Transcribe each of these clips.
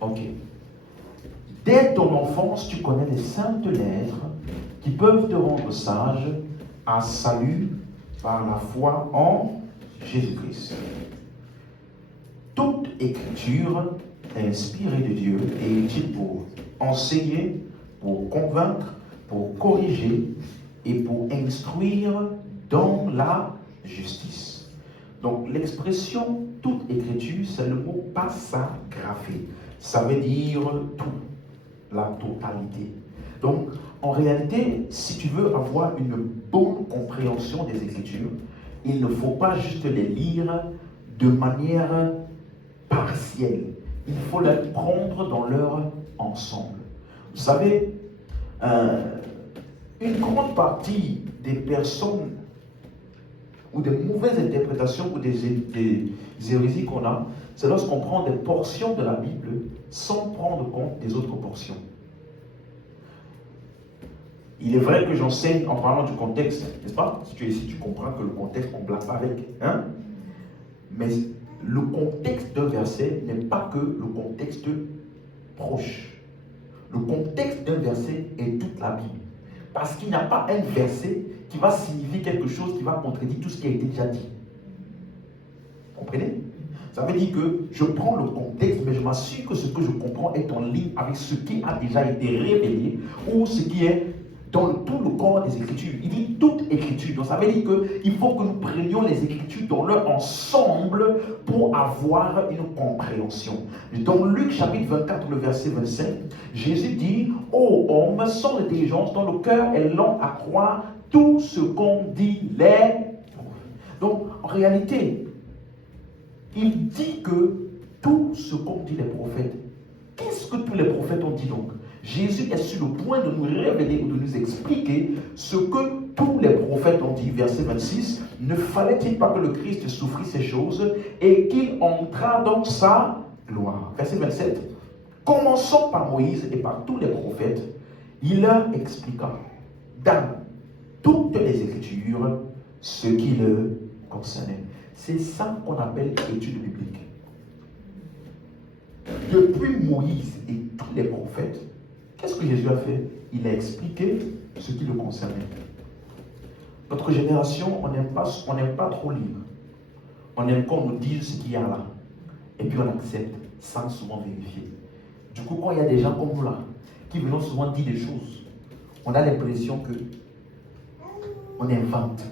Ok. Dès ton enfance, tu connais les saintes lettres qui peuvent te rendre sage à salut par la foi en Jésus-Christ. Toute écriture est inspirée de Dieu et utile pour enseigner, pour convaincre, pour corriger et pour instruire dans la justice. Donc l'expression toute écriture, c'est le mot passagraphé. Ça veut dire tout, la totalité. Donc en réalité, si tu veux avoir une bonne compréhension des Écritures, il ne faut pas juste les lire de manière partielle. Il faut les prendre dans leur ensemble. Vous savez, une grande partie des personnes ou des mauvaises interprétations ou des hérésies qu'on a, c'est lorsqu'on prend des portions de la Bible sans prendre compte des autres portions. Il est vrai que j'enseigne en parlant du contexte, n'est-ce pas? Si tu es ici, tu comprends que le contexte, on ne blague pas avec. Hein? Mais le contexte d'un verset n'est pas que le contexte proche. Le contexte d'un verset est toute la Bible. Parce qu'il n'y a pas un verset qui va signifier quelque chose qui va contredire tout ce qui a été déjà dit. Vous comprenez? Ça veut dire que je prends le contexte, mais je m'assure que ce que je comprends est en ligne avec ce qui a déjà été révélé ou ce qui est dans tout le corps des Écritures. Il dit toute Écriture. Donc ça veut dire qu'il faut que nous prenions les Écritures dans leur ensemble pour avoir une compréhension. Dans Luc chapitre 24, le verset 25, Jésus dit « Ô homme, sans intelligence, dont le cœur est lent à croire tout ce qu'on dit les... » Donc en réalité, il dit que tout ce qu'ont dit les prophètes, qu'est-ce que tous les prophètes ont dit donc? Jésus est sur le point de nous révéler ou de nous expliquer ce que tous les prophètes ont dit. Verset 26, ne fallait-il pas que le Christ souffrit ces choses et qu'il entrât dans sa gloire? Verset 27, commençons par Moïse et par tous les prophètes, il leur expliqua dans toutes les Écritures ce qui le concernait. C'est ça qu'on appelle étude biblique. Depuis Moïse et tous les prophètes, qu'est-ce que Jésus a fait? Il a expliqué ce qui le concernait. Notre génération, on n'aime pas trop lire. On aime qu'on nous dise ce qu'il y a là. Et puis on accepte sans souvent vérifier. Du coup, quand il y a des gens comme nous là, qui veulent souvent dire des choses, on a l'impression que on invente.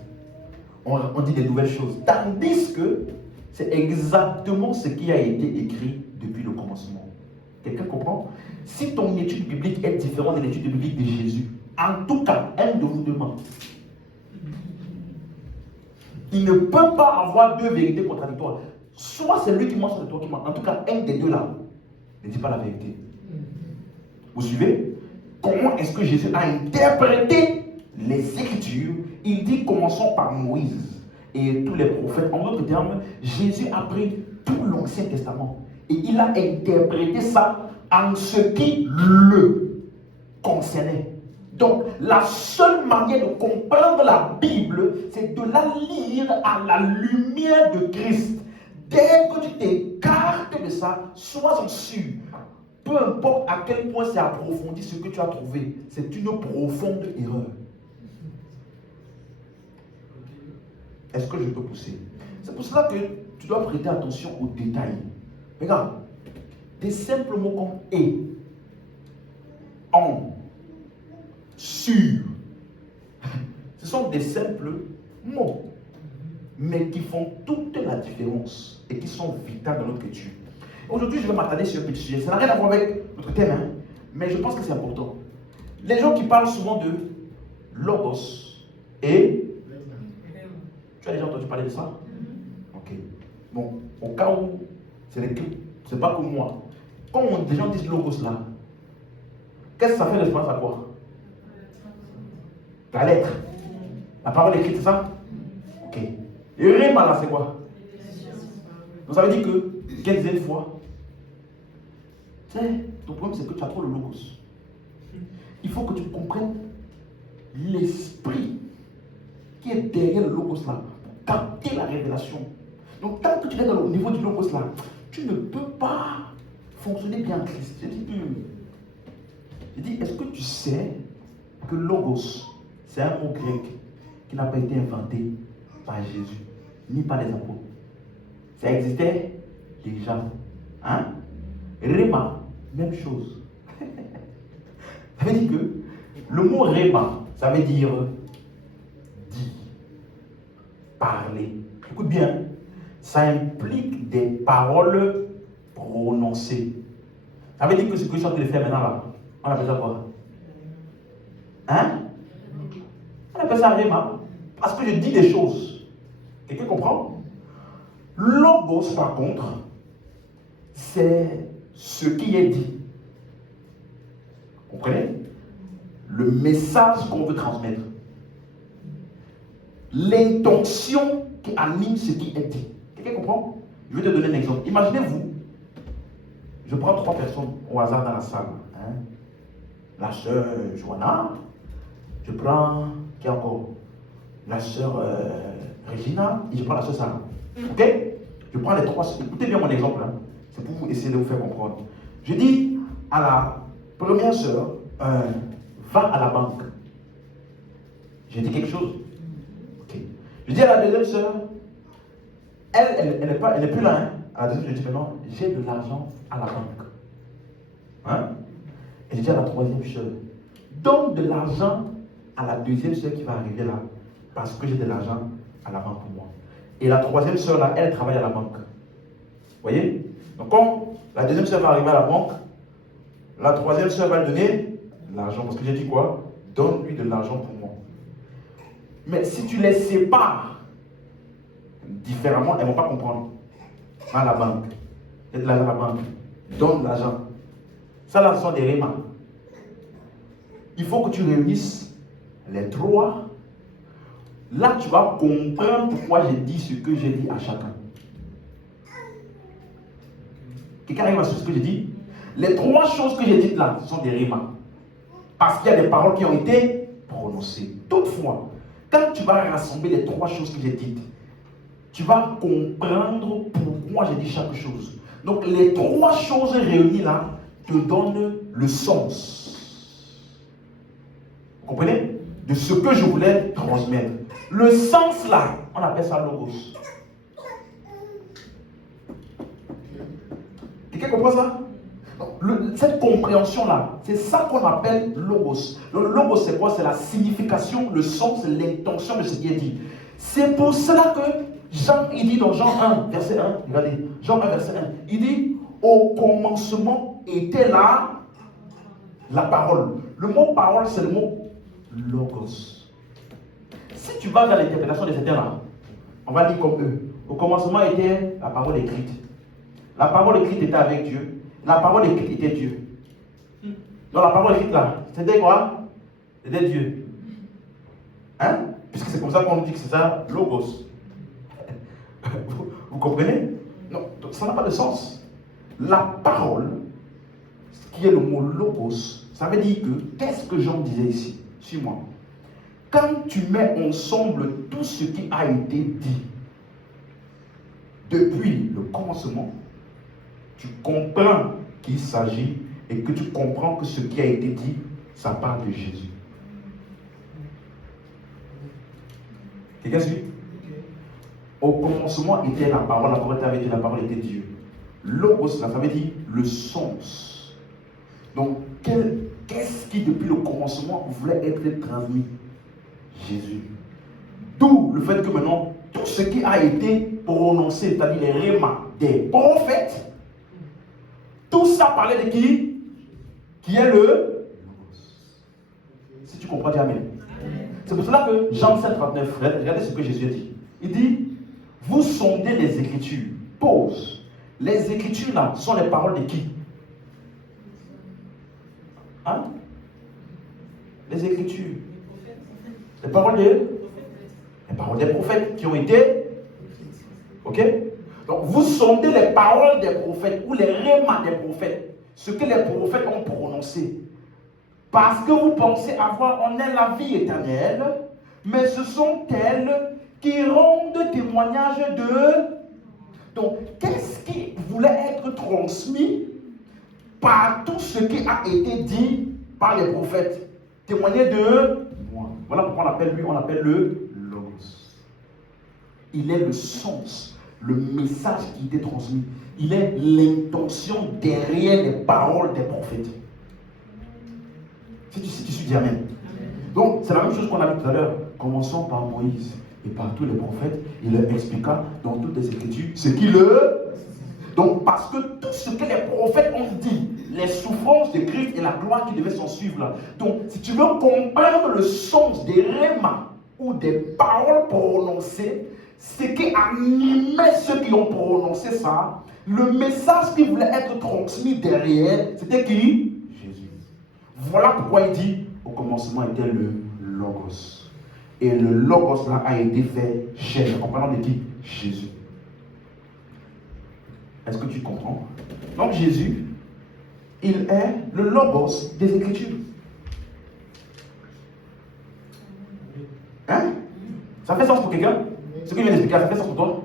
On dit des nouvelles choses. Tandis que c'est exactement ce qui a été écrit depuis le commencement. Quelqu'un comprend? Si ton étude biblique est différente de l'étude biblique de Jésus, en tout cas, un de vous demain, il ne peut pas avoir deux vérités contradictoires. Soit c'est lui qui ment, soit c'est toi qui ment. En tout cas, un des deux là ne dit pas la vérité. Vous suivez? Comment est-ce que Jésus a interprété les Écritures? Il dit commençons par Moïse et tous les prophètes. En d'autres termes, Jésus a pris tout l'Ancien Testament et il a interprété ça en ce qui le concernait. Donc, la seule manière de comprendre la Bible, c'est de la lire à la lumière de Christ. Dès que tu t'écartes de ça, sois-en sûr. Peu importe à quel point c'est approfondi ce que tu as trouvé, c'est une profonde erreur. Est-ce que je peux pousser? C'est pour cela que tu dois prêter attention aux détails. Regarde, des simples mots comme et, en, sur. Ce sont des simples mots, mais qui font toute la différence et qui sont vitales dans notre étude. Aujourd'hui, je vais m'attarder sur un petit sujet. Ça n'a rien à voir avec notre thème, hein, mais je pense que c'est important. Les gens qui parlent souvent de logos et... Tu as déjà entendu parler de ça? Ok. Bon, au cas où c'est pas comme moi. Quand des gens disent logos là, qu'est-ce que ça fait référence à quoi? La lettre. La parole écrite, c'est ça? Ok. Et Réma là, c'est quoi? Donc ça veut dire que, quelle dizaine de fois? Tu sais, ton problème c'est que tu as trop le logos. Il faut que tu comprennes l'esprit qui est derrière le logos là, pour capter la révélation. Donc tant que tu es dans le niveau du logos là, tu ne peux pas fonctionner bien en Christ. J'ai dit, est-ce que tu sais que logos, c'est un mot grec qui n'a pas été inventé par Jésus, ni par les apôtres. Ça existait déjà. Hein? Réma, même chose. Ça veut dire que le mot réma, ça veut dire dire, parler. Écoute bien, ça implique des paroles prononcées. Ça veut dire que ce que je suis en train de faire maintenant là, on appelle ça quoi? Hein? On appelle ça réma. Parce que je dis des choses. Quelqu'un comprend? Logos, par contre, c'est ce qui est dit. Vous comprenez? Le message qu'on veut transmettre. L'intention qui anime ce qui est dit. Quelqu'un comprend? Je vais te donner un exemple. Imaginez-vous, je prends 3 personnes au hasard dans la salle. Hein? La sœur Joanna, je prends, qui encore? La sœur Regina, et je prends la sœur Sarah. Ok? Je prends les 3. Écoutez bien mon exemple. Hein? C'est pour vous essayer de vous faire comprendre. Je dis à la première sœur, va à la banque. J'ai dit quelque chose? Ok. Je dis à la deuxième sœur, elle n'est plus là. Hein? À la deuxième, je dis maintenant, j'ai de l'argent à la banque. Hein? Et je dis à la troisième sœur, donne de l'argent à la deuxième sœur qui va arriver là, parce que j'ai de l'argent à la banque pour moi. Et la troisième sœur là, elle travaille à la banque. Vous voyez? Donc quand la deuxième sœur va arriver à la banque, la troisième sœur va lui donner l'argent. Parce que j'ai dit quoi? Donne-lui de l'argent pour moi. Mais si tu les sépares différemment, elles ne vont pas comprendre. Va à la banque. Il y a de l'argent à la banque. Donne l'argent. Ça là, ce sont des rémas. Il faut que tu réunisses les 3. Là, tu vas comprendre pourquoi j'ai dit ce que j'ai dit à chacun. Quelqu'un arrive à ce que j'ai dit? Les 3 choses que j'ai dites là, ce sont des rémas. Parce qu'il y a des paroles qui ont été prononcées. Toutefois, quand tu vas rassembler les 3 choses que j'ai dites, tu vas comprendre pourquoi j'ai dit chaque chose. Donc, les 3 choses réunies là te donnent le sens. Vous comprenez? De ce que je voulais transmettre. Le sens là, on appelle ça logos. Quelqu'un comprend ça? Cette compréhension-là, c'est ça qu'on appelle logos. Le logos, c'est quoi? C'est la signification, le sens, l'intention de ce qui est dit. C'est pour cela que Jean, il dit dans Jean 1, verset 1, regardez, Jean 1, verset 1, il dit, au commencement était là la parole. Le mot parole, c'est le mot logos. Si tu vas dans l'interprétation de certains là, on va dire comme eux. Au commencement était la parole écrite. La parole écrite était avec Dieu. La parole écrite était Dieu. Donc la parole écrite là, c'était quoi? C'était Dieu. Hein? Puisque c'est comme ça qu'on dit que c'est ça, logos. Vous comprenez? Non, ça n'a pas de sens. La parole, qui est le mot logos, ça veut dire que, qu'est-ce que Jean disait ici? Suis-moi. Quand tu mets ensemble tout ce qui a été dit depuis le commencement, tu comprends qu'il s'agit et que tu comprends que ce qui a été dit, ça parle de Jésus. Quelqu'un suit? Au commencement était la parole était avec Dieu, la parole était Dieu. Logos, ça veut dire le sens. Donc, qu'est-ce qui depuis le commencement voulait être transmis? Jésus. D'où le fait que maintenant, tout ce qui a été prononcé, c'est-à-dire les rémas des prophètes, tout ça parlait de qui? Qui est le? Si tu comprends, dis Amen. C'est pour cela que Jean 7, 39, regardez ce que Jésus dit. Il dit, vous sondez les Écritures. Pause. Les Écritures là sont les paroles de qui? Hein? Les Écritures. Les paroles des prophètes qui ont été. Ok? Donc vous sondez les paroles des prophètes ou les rémas des prophètes, ce que les prophètes ont prononcé. Parce que vous pensez avoir en elle la vie éternelle, mais ce sont elles qui rendent témoignage de. Donc, qu'est-ce qui voulait être transmis par tout ce qui a été dit par les prophètes. Témoigner de moi. Voilà pourquoi on appelle le Logos. Il est le sens, le message qui était transmis. Il est l'intention derrière les paroles des prophètes. Si tu suis, dis Amen. Donc, c'est la même chose qu'on a vu tout à l'heure. Commençons par Moïse et par tous les prophètes. Il leur expliqua dans toutes les Écritures ce qu'il le... Donc, parce que tout ce que les prophètes ont dit, les souffrances de Christ et la gloire qui devait s'en suivre là. Donc, si tu veux comprendre le sens des rémas ou des paroles prononcées, ce qui animait ceux qui ont prononcé ça, le message qui voulait être transmis derrière, c'était qui? Jésus. Voilà pourquoi il dit, au commencement était le Logos. Et le Logos là a été fait chair, en parlant de qui? Jésus. Est-ce que tu comprends? Donc Jésus, il est le Logos des Écritures. Hein? Ça fait sens pour quelqu'un? Ce que je viens d'expliquer, ça fait sens pour toi?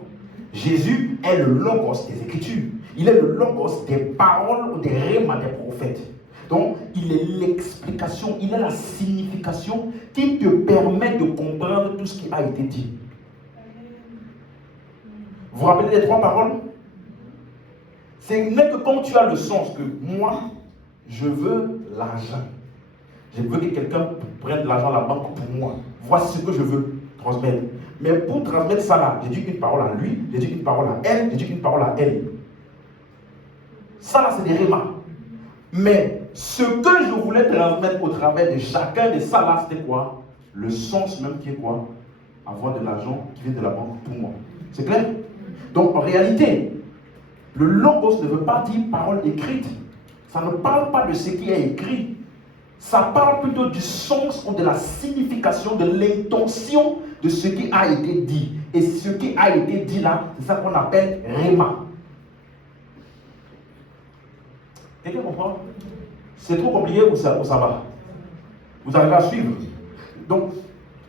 Jésus est le Logos des Écritures. Il est le Logos des paroles ou des rémas des prophètes. Donc, il est l'explication, il est la signification qui te permet de comprendre tout ce qui a été dit. Vous vous rappelez des trois paroles? C'est que quand tu as le sens que moi, je veux l'argent. Je veux que quelqu'un prenne de l'argent à la banque pour moi. Voici ce que je veux transmettre. Mais pour transmettre ça là, j'ai dit une parole à lui, j'ai dit une parole à elle, j'ai dit une parole à elle. Ça là, c'est des rémas. Mais ce que je voulais transmettre au travers de chacun de ça là, c'était quoi? Le sens même qui est quoi? Avoir de l'argent qui vient de la banque pour moi. C'est clair? Donc en réalité, le Logos ne veut pas dire parole écrite. Ça ne parle pas de ce qui est écrit. Ça parle plutôt du sens ou de la signification, de l'intention de ce qui a été dit. Et ce qui a été dit là, c'est ça qu'on appelle réma. Quelqu'un comprend? C'est trop compliqué ou ça va? Vous arrivez à suivre? Donc,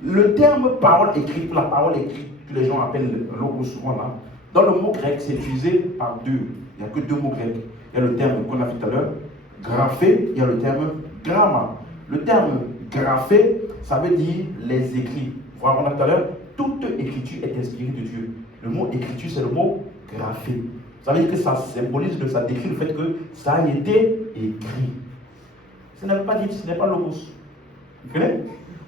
le terme parole écrite, ou la parole écrite, que les gens appellent le Logos souvent là, dans le mot grec, c'est utilisé par deux. Il n'y a que deux mots grecs. Il y a le terme qu'on a vu tout à l'heure, graphé, il y a le terme gramma. Le terme graphé, ça veut dire les écrits. Vous voyez, on a tout à l'heure, toute écriture est inspirée de Dieu. Le mot écriture, c'est le mot graphé. Ça veut dire que ça symbolise, ça décrit le fait que ça a été écrit. Ce n'est pas dit, ce n'est pas logos. Vous comprenez?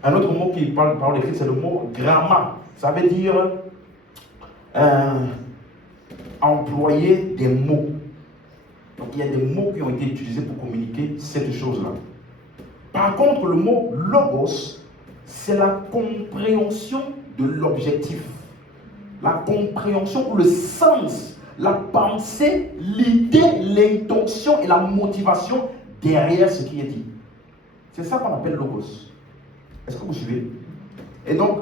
Un autre mot qui parle par l'écrit, c'est le mot gramma. Ça veut dire employer des mots. Donc il y a des mots qui ont été utilisés pour communiquer cette chose-là. Par contre, le mot logos, c'est la compréhension de l'objectif. La compréhension ou le sens, la pensée, l'idée, l'intention et la motivation derrière ce qui est dit. C'est ça qu'on appelle logos. Est-ce que vous suivez? Et donc,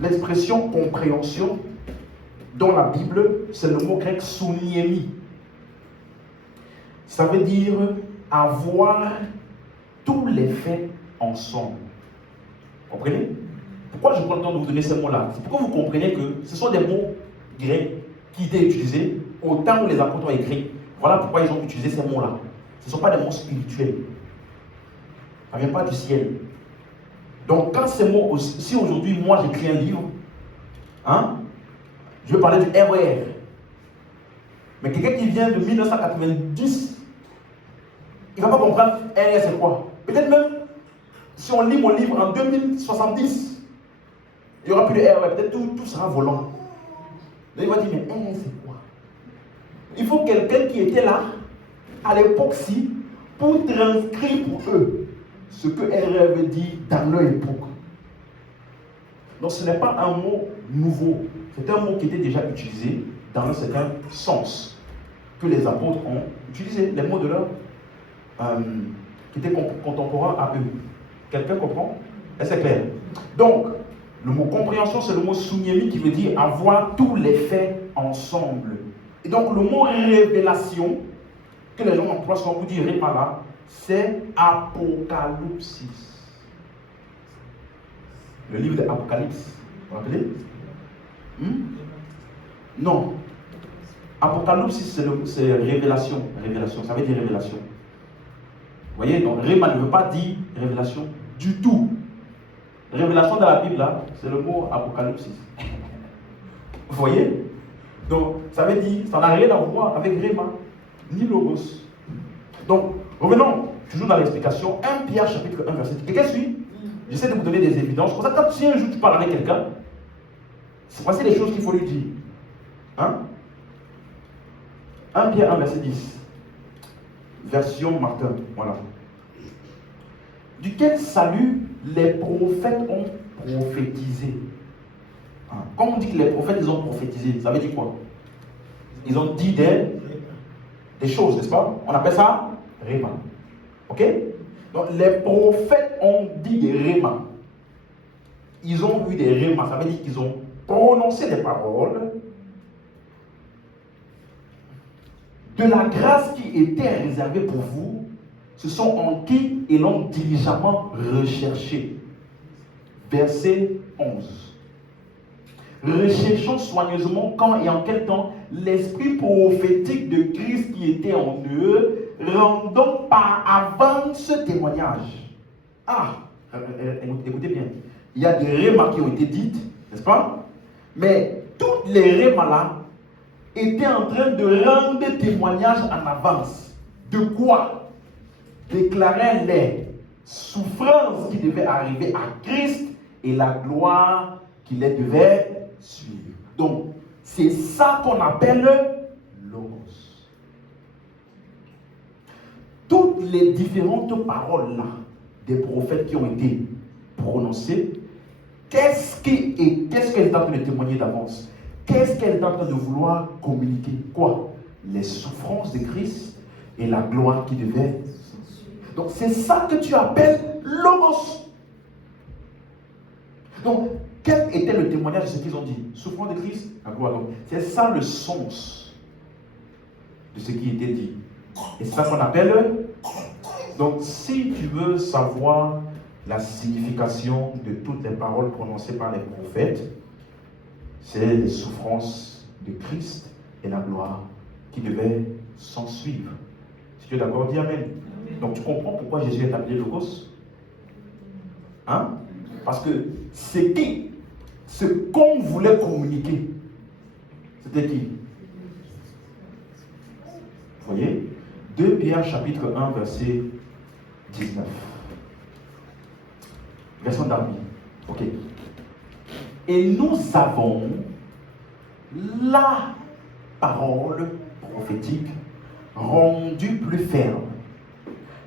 l'expression compréhension dans la Bible, c'est le mot grec souniemi. Ça veut dire avoir tous les faits ensemble. Vous comprenez? Pourquoi je prends le temps de vous donner ces mots-là? C'est pour que vous compreniez que ce sont des mots grecs qui étaient utilisés au temps où les apôtres ont écrit. Voilà pourquoi ils ont utilisé ces mots-là. Ce ne sont pas des mots spirituels. Ça ne vient pas du ciel. Donc quand ces mots, si aujourd'hui moi j'écris un livre, je vais parler du RER. Mais quelqu'un qui vient de 1990, il ne va pas comprendre RER c'est quoi. Peut-être même si on lit mon livre en 2070, il n'y aura plus de RER, peut-être tout sera volant. Là, il va dire, mais RER c'est quoi? Il faut quelqu'un qui était là, à l'époque-ci, pour transcrire pour eux ce que RER veut dire dans leur époque. Donc ce n'est pas un mot nouveau, c'est un mot qui était déjà utilisé dans un certain sens que les apôtres ont utilisé, les mots de leur qui étaient contemporains à eux. Quelqu'un comprend? Est-ce que c'est clair? Donc, le mot compréhension, c'est le mot souniemi qui veut dire avoir tous les faits ensemble. Et donc, le mot révélation, que les gens emploient souvent pour dire répa, c'est apocalypsis. Le livre de l'Apocalypse, vous vous rappelez? Non. Apocalypse, c'est révélation. Révélation, ça veut dire révélation. Vous voyez, donc Réma ne veut pas dire révélation du tout. Révélation dans la Bible, là, c'est le mot Apocalypse. Vous voyez? Donc, ça veut dire, ça n'a rien à voir avec Réma, ni Logos. Donc, revenons toujours dans l'explication. 1 Pierre chapitre 1, verset 10. Quelqu'un suit? J'essaie de vous donner des évidences. Comme ça, quand si un jour tu parles avec quelqu'un, c'est voici les choses qu'il faut lui dire. Hein? 1 Pierre 1, verset 10. Version Martin. Voilà. Duquel salut les prophètes ont prophétisé. Hein? Quand on dit que les prophètes ils ont prophétisé, ça veut dire quoi? Ils ont dit des choses, n'est-ce pas? On appelle ça Réma. Ok? Donc les prophètes ont dit des Réma. Ils ont eu des Réma, ça veut dire qu'ils ont prononcé des paroles de la grâce qui était réservée pour vous. Ce sont en qui ils l'ont diligemment recherché. Verset 11. Recherchons soigneusement quand et en quel temps l'esprit prophétique de Christ qui était en eux, rendant par avance témoignage. Ah, écoutez bien. Il y a des rémas qui ont été dites, n'est-ce pas? Mais toutes les rémas là étaient en train de rendre témoignage en avance. De quoi? Déclarer les souffrances qui devaient arriver à Christ et la gloire qui les devait suivre. Donc, c'est ça qu'on appelle Logos. Toutes les différentes paroles là des prophètes qui ont été prononcées, qu'est-ce qu'elle est en train de témoigner d'avance? Qu'est-ce qu'elle est en train de vouloir communiquer? Quoi? Les souffrances de Christ et la gloire qui devait. Donc c'est ça que tu appelles Logos. Donc quel était le témoignage de ce qu'ils ont dit? Souffrance de Christ, la gloire. Donc c'est ça le sens de ce qui était dit. Et c'est ça qu'on appelle. Donc si tu veux savoir la signification de toutes les paroles prononcées par les prophètes, c'est les souffrances de Christ et la gloire qui devaient s'en suivre. Si tu es d'accord, dis Amen. Donc tu comprends pourquoi Jésus est appelé Logos? Hein? Parce que ce qu'on voulait communiquer, c'était qui? Vous voyez? 2 Pierre chapitre 1 verset 19. Version d'Arby. Ok. Et nous avons la parole prophétique rendue plus ferme,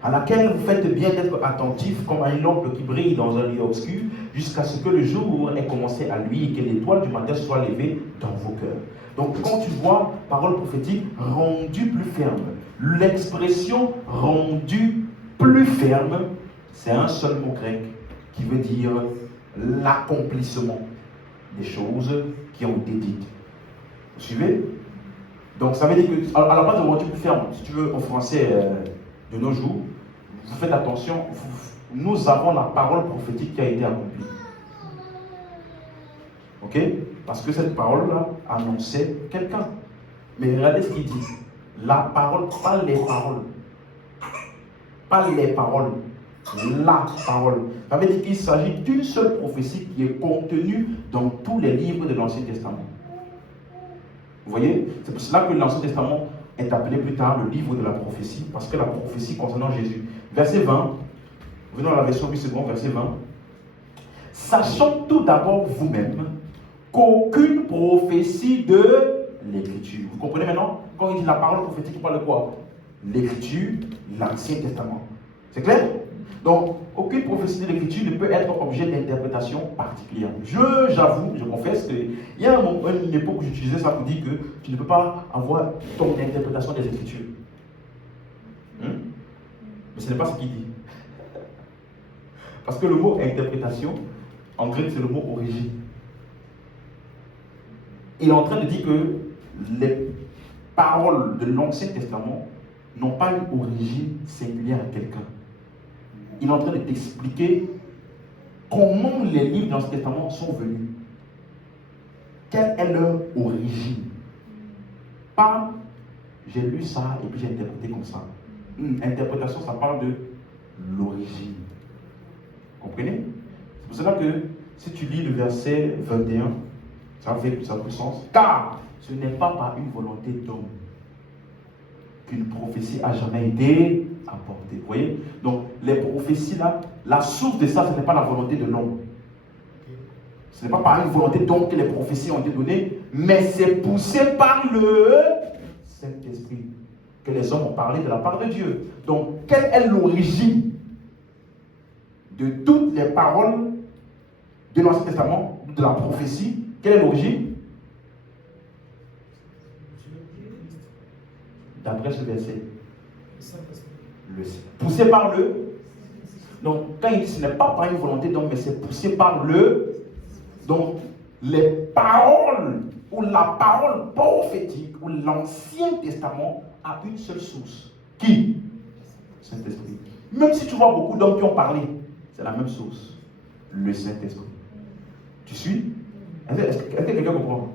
à laquelle vous faites bien d'être attentifs comme à une lampe qui brille dans un lieu obscur, jusqu'à ce que le jour ait commencé à lui et que l'étoile du matin soit levée dans vos cœurs. Donc quand tu vois parole prophétique rendue plus ferme, l'expression rendue plus ferme, c'est un seul mot grec qui veut dire l'accomplissement des choses qui ont été dites. Vous suivez? Donc ça veut dire que, à la place de rendu plus ferme, si tu veux, en français de nos jours, vous faites attention, nous avons la parole prophétique qui a été accomplie. Ok? Parce que cette parole-là annonçait quelqu'un. Mais regardez ce qu'il dit. La parole, pas les paroles. Pas les paroles. La parole. Ça veut dire qu'il s'agit d'une seule prophétie qui est contenue dans tous les livres de l'Ancien Testament. Vous voyez? C'est pour cela que l'Ancien Testament est appelé plus tard le livre de la prophétie, parce que la prophétie concernant Jésus. Verset 20, venons à la version 8 secondes, verset 20. Sachant tout d'abord vous-même qu'aucune prophétie de l'Écriture. Vous comprenez maintenant? Quand il dit la parole prophétique, il parle de quoi? L'Écriture, l'Ancien Testament. C'est clair? Donc, aucune prophétie de l'Écriture ne peut être objet d'interprétation particulière. J'avoue, je confesse qu'il y a une époque où j'utilisais ça pour dire que tu ne peux pas avoir ton interprétation des Écritures. Mais ce n'est pas ce qu'il dit. Parce que le mot interprétation, en grec, c'est le mot origine. Il est en train de dire que les paroles de l'Ancien Testament n'ont pas une origine singulière à quelqu'un. Il est en train de t'expliquer comment les livres de l'Ancien Testament sont venus. Quelle est leur origine? Pas, j'ai lu ça et puis j'ai interprété comme ça. Interprétation, ça parle de l'origine. Comprenez? C'est pour cela que si tu lis le verset 21, ça fait plus sens. Car ce n'est pas par une volonté d'homme qu'une prophétie a jamais été apportée. Vous voyez? Donc, les prophéties là, la source de ça, ce n'est pas la volonté de l'homme. Ce n'est pas par une volonté d'homme que les prophéties ont été données, mais c'est poussé par le Saint-Esprit que les hommes ont parlé de la part de Dieu. Donc, quelle est l'origine de toutes les paroles de l'Ancien Testament, de la prophétie? Quelle est l'origine? D'après ce verset. Poussé par le. Donc, quand il dit ce n'est pas par une volonté d'homme, mais c'est poussé par le. Donc, les paroles ou la parole prophétique ou l'Ancien Testament a une seule source. Qui? Saint-Esprit. Même si tu vois beaucoup d'hommes qui ont parlé, c'est la même source. Le Saint-Esprit. Tu suis? Est-ce que quelqu'un comprend?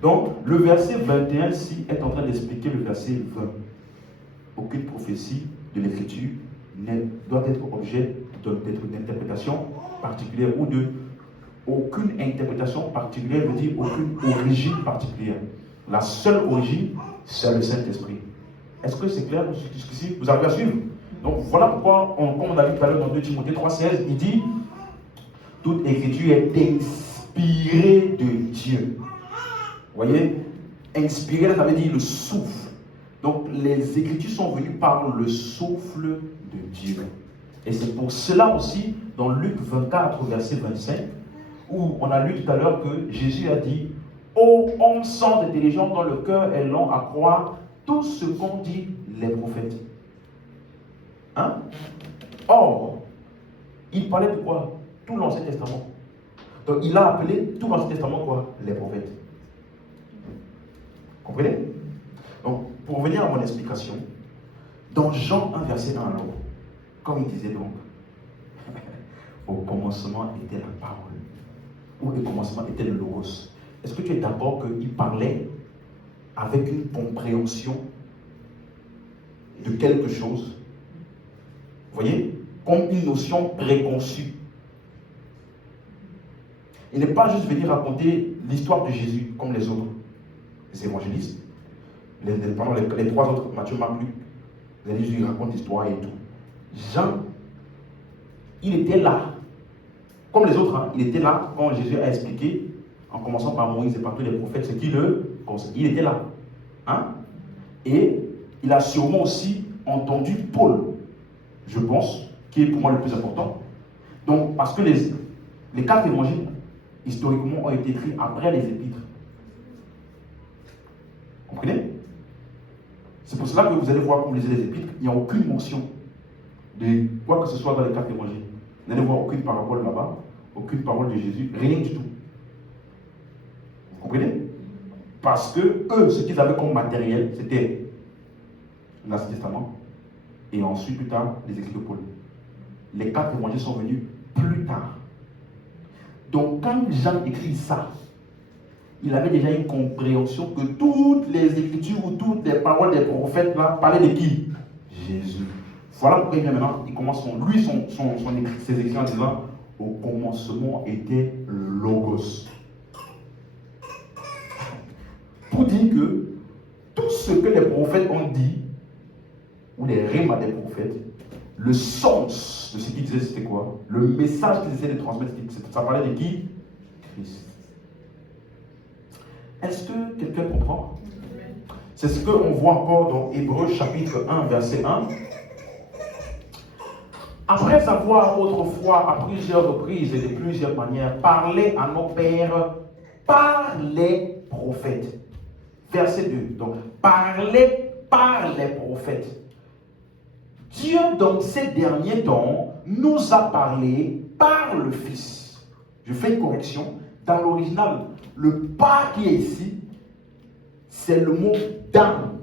Donc, le verset 21 ici est en train d'expliquer le verset 20. Aucune prophétie de l'Écriture doit être objet d'une interprétation particulière ou de aucune interprétation particulière, veut dire aucune origine particulière. La seule origine, c'est le Saint-Esprit. Est-ce que c'est clair jusqu'ici? Vous avez à suivre? Donc voilà pourquoi, comme on a vu tout à l'heure dans 2 Timothée 3,16, il dit toute écriture est inspirée de Dieu. Vous voyez? Inspiré, ça veut dire le souffle. Donc les écritures sont venues par le souffle de Dieu. Et c'est pour cela aussi, dans Luc 24, verset 25, où on a lu tout à l'heure que Jésus a dit « Ô homme sans intelligence dont le cœur est long à croire tout ce qu'ont dit les prophètes. » Hein? Or, il parlait de quoi? Tout l'Ancien Testament. Donc il a appelé tout l'Ancien Testament quoi? Les prophètes. Comprenez? Donc, pour revenir à mon explication, dans Jean 1, verset 1 à l'autre, comme il disait donc, au commencement était la parole, ou au commencement était le logos. Est-ce que tu es d'accord qu'il parlait avec une compréhension de quelque chose? Vous voyez? Comme une notion préconçue. Il n'est pas juste venu raconter l'histoire de Jésus comme les autres évangélistes. Les trois autres, Matthieu, Marc, Luc, Jésus raconte l'histoire et tout. Jean, il était là. Comme les autres, hein, il était là quand Jésus a expliqué, en commençant par Moïse et par tous les prophètes, ce qui le concerne. Il était là. Hein? Et il a sûrement aussi entendu Paul, je pense, qui est pour moi le plus important. Donc, parce que les 4 évangiles, historiquement, ont été écrits après les épîtres. Vous comprenez? C'est pour cela que vous allez voir, quand vous lisez les épîtres, il n'y a aucune mention de quoi que ce soit dans les 4 évangiles. Vous n'allez voir aucune parabole là-bas, aucune parole de Jésus, rien du tout. Vous comprenez? Parce que eux, ce qu'ils avaient comme matériel, c'était l'Ancien Testament et ensuite plus tard les écrits de Paul. Les 4 évangiles sont venus plus tard. Donc quand Jean écrit ça, il avait déjà une compréhension que toutes les écritures ou toutes les paroles des prophètes là parlaient de qui? Jésus. Voilà pourquoi il vient maintenant, il commence ses écrits en disant au commencement était le Logos. Pour dire que tout ce que les prophètes ont dit, ou les rhémas des prophètes, le sens de ce qu'ils disaient, c'était quoi? Le message qu'ils essayaient de transmettre, ça parlait de qui? Christ. Est-ce que quelqu'un comprend? C'est ce qu'on voit encore dans Hébreux chapitre 1, verset 1. Après avoir autrefois, à plusieurs reprises et de plusieurs manières, parlé à nos pères par les prophètes. Verset 2. Donc, parler par les prophètes. Dieu, dans ces derniers temps, nous a parlé par le Fils. Je fais une correction. Dans l'original, le par qui est ici, c'est le mot dans.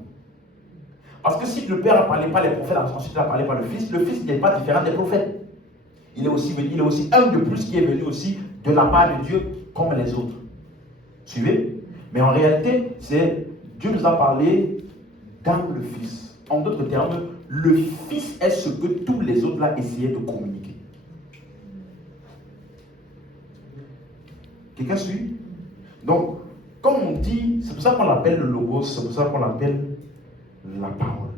Parce que si le Père a parlé par les prophètes, ensuite il a parlé par le Fils n'est pas différent des prophètes. Il est aussi un de plus qui est venu aussi de la part de Dieu comme les autres. Suivez? Mais en réalité, c'est Dieu nous a parlé dans le Fils. En d'autres termes, le Fils est ce que tous les autres là essayaient de communiquer. Quelqu'un suit? Donc, comme on dit, c'est pour ça qu'on l'appelle le Logos, c'est pour ça qu'on l'appelle la parole.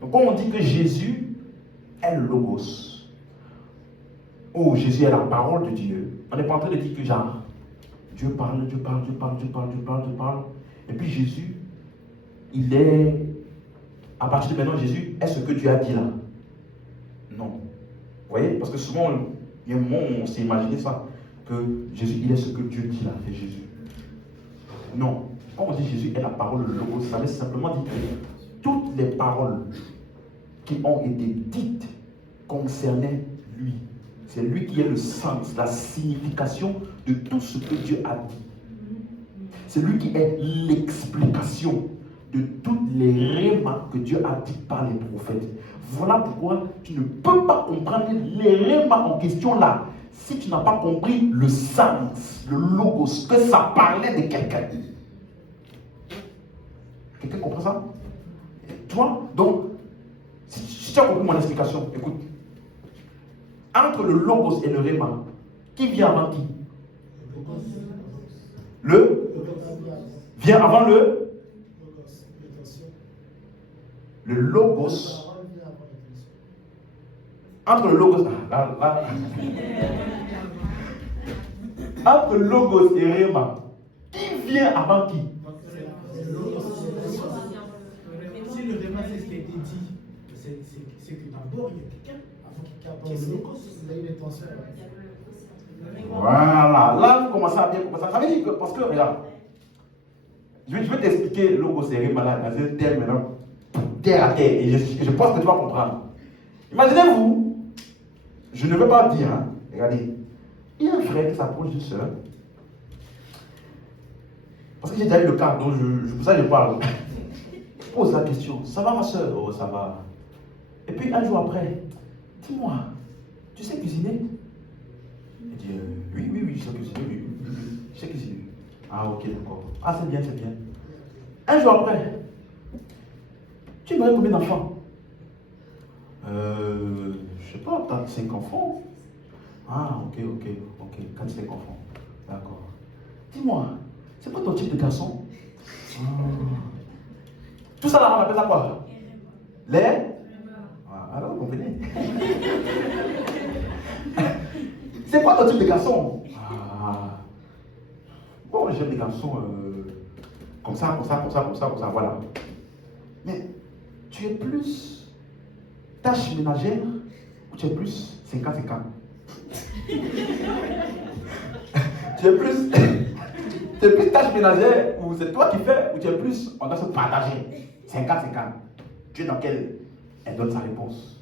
Donc, quand on dit que Jésus est le Logos, ou Jésus est la parole de Dieu, on n'est pas en train de dire que genre, Dieu parle, Dieu parle, Dieu parle, Dieu parle, Dieu parle, Dieu parle, et puis Jésus, il est, à partir de maintenant, Jésus est ce que Dieu a dit là. Non. Vous voyez? Parce que souvent, il y a un moment où on s'est imaginé ça, que Jésus, il est ce que Dieu dit là, c'est Jésus. Non. Quand on dit Jésus est la parole, le Logos, ça veut simplement dire que toutes les paroles qui ont été dites concernaient lui. C'est lui qui est le sens, la signification de tout ce que Dieu a dit. C'est lui qui est l'explication de toutes les rémas que Dieu a dit par les prophètes. Voilà pourquoi tu ne peux pas comprendre les rémas en question là si tu n'as pas compris le sens, le logos, que ça parlait de quelqu'un. Quelqu'un comprend ça? Tu vois? Donc, si tu as compris mon explication, écoute. Entre le logos et le réma, qui vient avant qui? Le vient avant le logos. Entre le logos, entre le logos et réma, qui vient avant qui? Si le réma c'est ce qui a été dit, c'est que d'abord il y a quelqu'un avant qui a le logos, il a eu les transferts. Voilà, là vous commencez à bien comprendre. Ça veut dire que, parce que, regarde, je vais t'expliquer le logos et réma là dans un terme maintenant, terre à terre, et je pense que tu vas comprendre. Imaginez-vous, je ne veux pas dire, hein, regardez, il y a un frère qui s'approche d'une soeur, parce que j'ai déjà eu le cas, donc pour ça je parle. Je pose la question, ça va ma soeur? Oh, ça va. Et puis un jour après, dis-moi, tu sais cuisiner? Elle dit, oui, je sais cuisiner, oui, je sais cuisiner. Ah, ok, d'accord. Ah, c'est bien, c'est bien. Un jour après, tu aimerais combien d'enfants? Je sais pas, t'as 5 enfants. Ah, ok, 4, 5 enfants. D'accord. Dis-moi, c'est quoi ton type de garçon? Tout ça là, on appelle ça quoi? Les? Ah, alors, vous comprenez? C'est quoi ton type de garçon? Ah. Bon, j'aime des garçons comme ça, voilà. Mais tu es plus tâche ménagère ou tu es plus 50-50? Tu es plus tâche ménagère ou c'est toi qui fais ou tu es plus, on doit se partager 50-50? Tu es dans quelle? Elle donne sa réponse.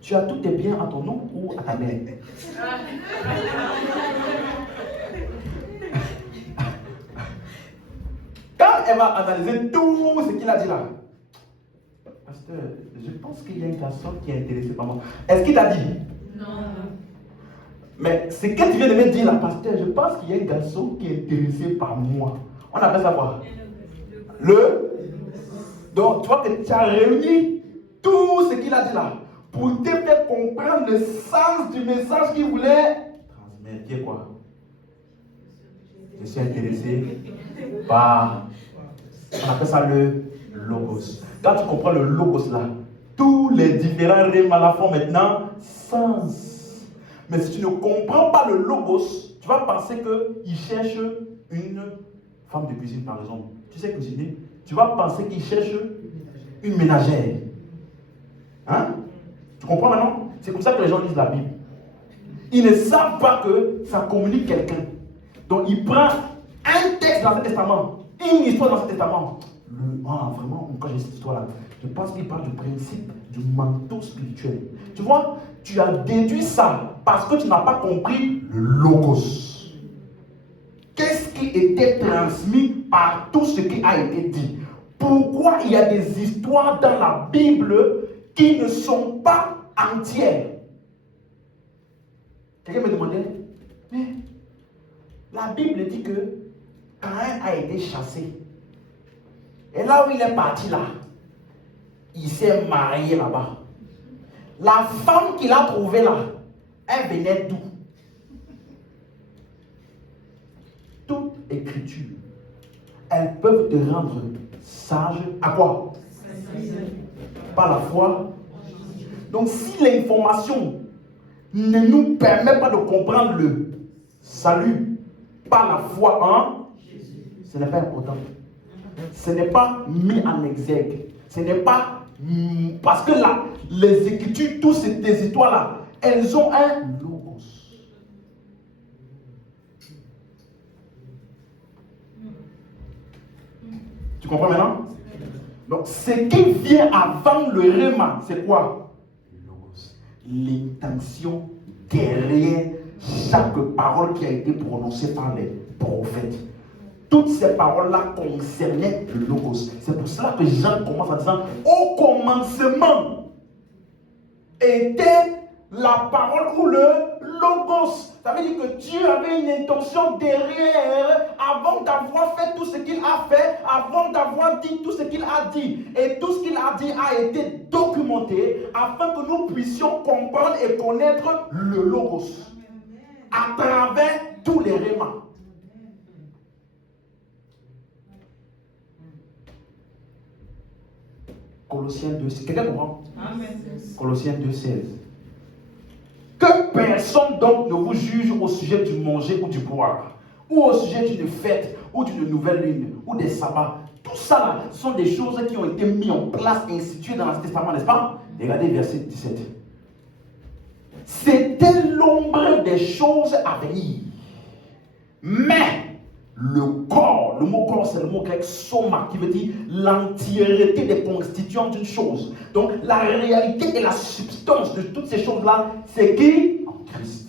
Tu as tous tes biens à ton nom ou à ta mère? Quand elle va analyser tout ce qu'il a dit là, pasteur, je pense qu'il y a une personne qui est intéressée par moi. Est-ce qu'il t'a dit? Non. Mais ce que tu viens de me dire là, pasteur, je pense qu'il y a un garçon qui est intéressé par moi. On appelle ça quoi? Donc, tu vois que tu as réuni tout ce qu'il a dit là pour te faire comprendre le sens du message qu'il voulait transmettre. Qui est quoi? Je suis intéressé par. On appelle ça le logos. Quand tu comprends le logos là, tous les différents rémas là font maintenant sens. Mais si tu ne comprends pas le logos, tu vas penser qu'il cherche une femme de cuisine par exemple. Tu sais cuisiner? Tu vas penser qu'il cherche une ménagère. Hein? Tu comprends maintenant? C'est comme ça que les gens lisent la Bible. Ils ne savent pas que ça communique quelqu'un. Donc il prend un texte dans l'Ancien Testament, une histoire dans l'Ancien Testament. Vraiment, quand j'ai cette histoire-là, je pense qu'il parle du principe du manteau spirituel. Tu vois, tu as déduit ça parce que tu n'as pas compris le logos. Qu'est-ce qui était transmis par tout ce qui a été dit? Pourquoi il y a des histoires dans la Bible qui ne sont pas entières? Quelqu'un me demandait, mais la Bible dit que Caïn a été chassé. Et là où il est parti là, il s'est marié là-bas. La femme qu'il a trouvée là, elle venait d'où? Toute écriture, elles peuvent te rendre sage à quoi? Par la foi. Donc si l'information ne nous permet pas de comprendre le salut par la foi en, ce n'est pas important. Ce n'est pas mis en exergue. Ce n'est pas parce que là, les écritures, toutes ces histoires-là, elles ont un logos. Tu comprends maintenant? Donc, ce qui vient avant le réma, c'est quoi? Le logos. L'intention derrière chaque parole qui a été prononcée par les prophètes. Toutes ces paroles-là concernaient le logos. C'est pour cela que Jean commence en disant, au commencement était la parole ou le logos. Ça veut dire que Dieu avait une intention derrière avant d'avoir fait tout ce qu'il a fait, avant d'avoir dit tout ce qu'il a dit. Et tout ce qu'il a dit a été documenté afin que nous puissions comprendre et connaître le logos à travers tous les rémas. Colossiens 2, quelqu'un comprend? Amen. Colossiens 2,16. Que personne donc ne vous juge au sujet du manger ou du boire, ou au sujet d'une fête, ou d'une nouvelle lune, ou des sabbats. Tout ça là, sont des choses qui ont été mises en place et instituées dans l'Ancien Testament, n'est-ce pas? Regardez verset 17. C'était l'ombre des choses à venir. Mais le corps, le mot corps, c'est le mot grec soma, qui veut dire l'entièreté des constituants d'une chose. Donc, la réalité et la substance de toutes ces choses-là, c'est qui? En Christ.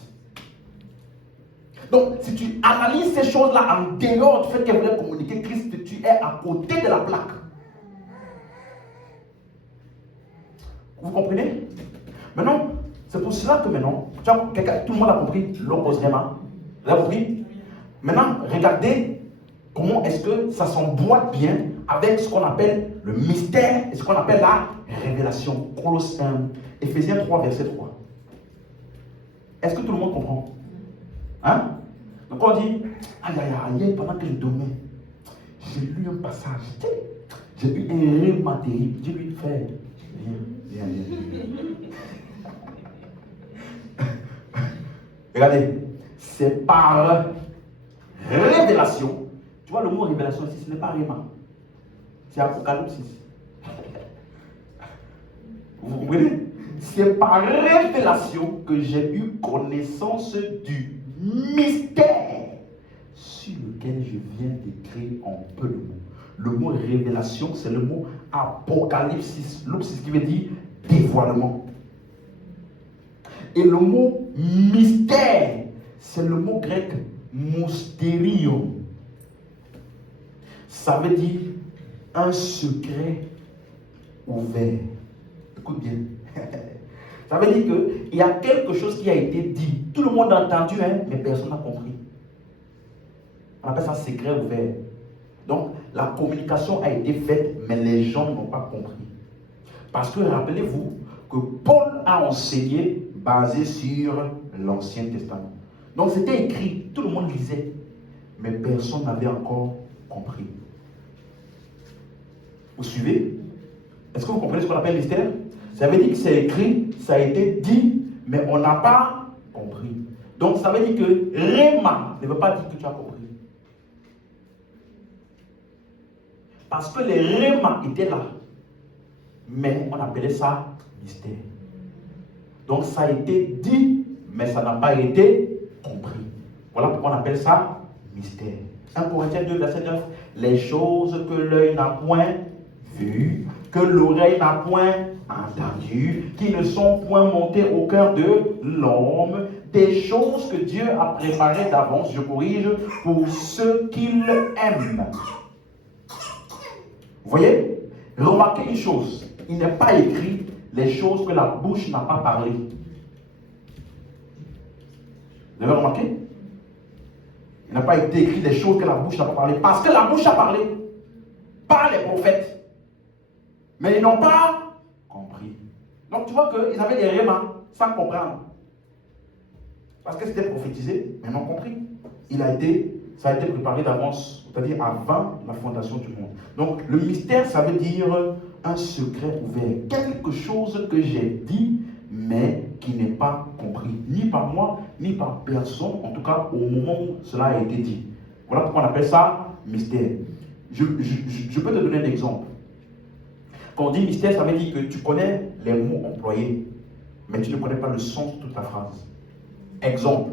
Donc, si tu analyses ces choses-là en dehors du fait qu'elles voulaient communiquer Christ, tu es à côté de la plaque. Vous comprenez? Maintenant, c'est pour cela que maintenant, tout le monde a compris logos réma. Vous avez compris? Maintenant, regardez comment est-ce que ça s'emboîte bien avec ce qu'on appelle le mystère et ce qu'on appelle la révélation. Éphésiens 3, verset 3. Est-ce que tout le monde comprend? Hein? Donc on dit, aïe aïe aïe, pendant que je dormais, j'ai lu un passage. J'ai eu un rêve terrible. Dieu lui fait, viens. Regardez, c'est par révélation. Tu vois le mot révélation ici, ce n'est pas réma. C'est Apocalypse. Vous comprenez? C'est par révélation que j'ai eu connaissance du mystère sur lequel je viens d'écrire en peu de mots. Le mot révélation, c'est le mot apocalypsis. L'opsis qui veut dire dévoilement. Et le mot mystère, c'est le mot grec mysterium. Ça veut dire un secret ouvert. Écoute bien. Ça veut dire qu'il y a quelque chose qui a été dit. Tout le monde a entendu, mais personne n'a compris. On appelle ça secret ouvert. Donc, la communication a été faite, mais les gens n'ont pas compris. Parce que rappelez-vous que Paul a enseigné basé sur l'Ancien Testament. Donc, c'était écrit, tout le monde lisait, mais personne n'avait encore compris. Vous suivez? Est-ce que vous comprenez ce qu'on appelle mystère? Ça veut dire que c'est écrit, ça a été dit, mais on n'a pas compris. Donc ça veut dire que Réma ne veut pas dire que tu as compris. Parce que les Réma étaient là, mais on appelait ça mystère. Donc ça a été dit, mais ça n'a pas été compris. Voilà pourquoi on appelle ça mystère. 1 Corinthiens 2, verset 9. Les choses que l'œil n'a point vues, que l'oreille n'a point entendues, qui ne sont point montées au cœur de l'homme, des choses que Dieu a préparées d'avance, je corrige, pour ceux qu'il aime. Vous voyez? Remarquez une chose, il n'est pas écrit les choses que la bouche n'a pas parlé. Vous avez remarqué? Il n'a pas été écrit des choses que la bouche n'a pas parlé. Parce que la bouche a parlé par les prophètes. Mais ils n'ont pas compris. Donc tu vois qu'ils avaient des rêves sans comprendre. Parce que c'était prophétisé, mais non compris. Ça a été préparé d'avance, c'est-à-dire avant la fondation du monde. Donc le mystère, ça veut dire un secret ouvert. Quelque chose que j'ai dit, mais qui n'est pas compris. Ni par moi, ni par personne, en tout cas au moment où cela a été dit. Voilà pourquoi on appelle ça mystère. Je peux te donner un exemple. Quand on dit mystère, ça veut dire que tu connais les mots employés, mais tu ne connais pas le sens de toute la phrase. Exemple.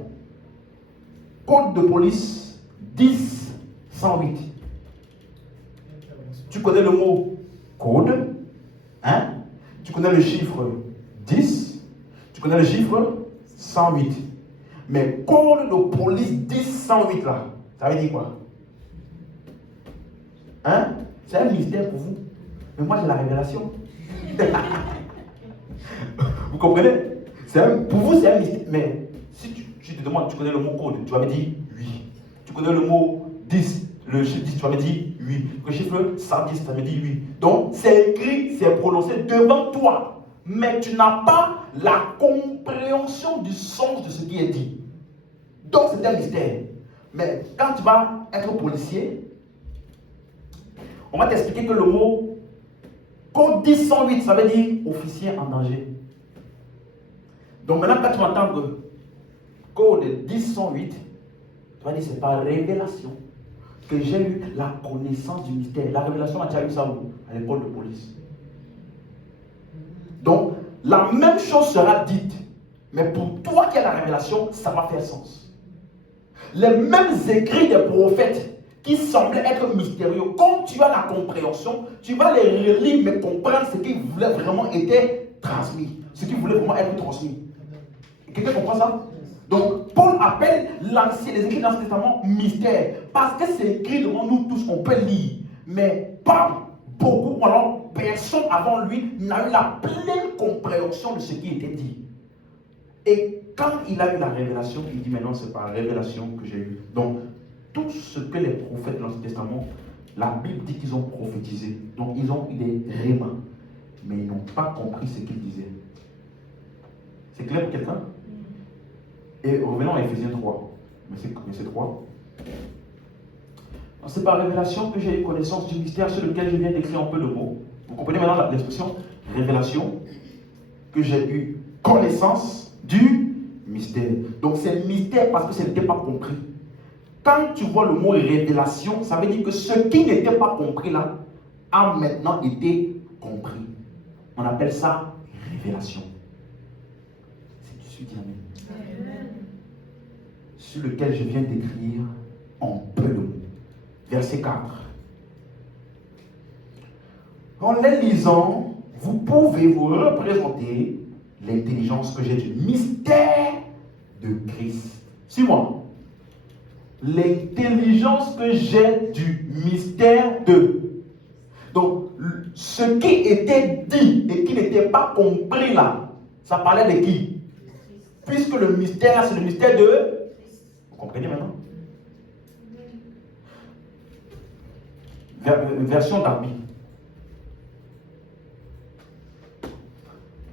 Code de police 10-108. Tu connais le mot code, hein? Tu connais le chiffre 10, tu connais le chiffre 108. Mais code de police 10-108 là, ça veut dire quoi? Hein? C'est un mystère pour vous. Mais moi j'ai la révélation. Vous comprenez? Pour vous c'est un mystère. Mais si tu te demandes, tu connais le mot code, tu vas me dire oui. Tu connais le mot 10, le chiffre 10, tu vas me dire oui. Le chiffre 110, ça me dit oui. Donc c'est écrit, c'est prononcé devant toi. Mais tu n'as pas la compréhension du sens de ce qui est dit. Donc c'est un mystère. Mais quand tu vas être policier, on va t'expliquer que le mot code 10-108, ça veut dire officier en danger. Donc maintenant, quand tu vas entendre code 10-108, tu vas dire c'est par révélation que j'ai eu la connaissance du mystère. La révélation, tu as eu ça où? À l'école de police. Donc, la même chose sera dite. Mais pour toi qui as la révélation, ça va faire sens. Les mêmes écrits des prophètes qui semblaient être mystérieux, comme tu as la compréhension, tu vas les relire, mais comprendre ce qui voulait vraiment être transmis. Ce qui voulait vraiment être transmis. Quelqu'un comprend ça? Donc, Paul appelle les écrits de l'Ancien Testament mystère. Parce que c'est écrit devant nous tous, on peut lire. Mais pas beaucoup, ou alors personne avant lui n'a eu la pleine compréhension de ce qui était dit. Et quand il a eu la révélation, il dit maintenant c'est par révélation que j'ai eu. Donc, tout ce que les prophètes de l'Ancien Testament, la Bible dit qu'ils ont prophétisé. Donc, ils ont eu des rêves, mais ils n'ont pas compris ce qu'ils disaient. C'est clair pour quelqu'un? Et revenons à Ephésiens 3. Verset 3. C'est par révélation que j'ai eu connaissance du mystère sur lequel je viens d'écrire un peu de mots. Vous comprenez maintenant l'expression révélation? Que j'ai eu connaissance du mystère. Donc c'est mystère parce que ce n'était pas compris. Quand tu vois le mot révélation, ça veut dire que ce qui n'était pas compris là a maintenant été compris. On appelle ça révélation. Si tu suis dit amen. Sur lequel je viens d'écrire en peu de mots. Verset 4. En les lisant, vous pouvez vous représenter l'intelligence que j'ai du mystère de Christ. Suis-moi. L'intelligence que j'ai du mystère de. Donc, ce qui était dit et qui n'était pas compris là, ça parlait de qui? Puisque le mystère, c'est le mystère de... Vous comprenez maintenant? Version Darby.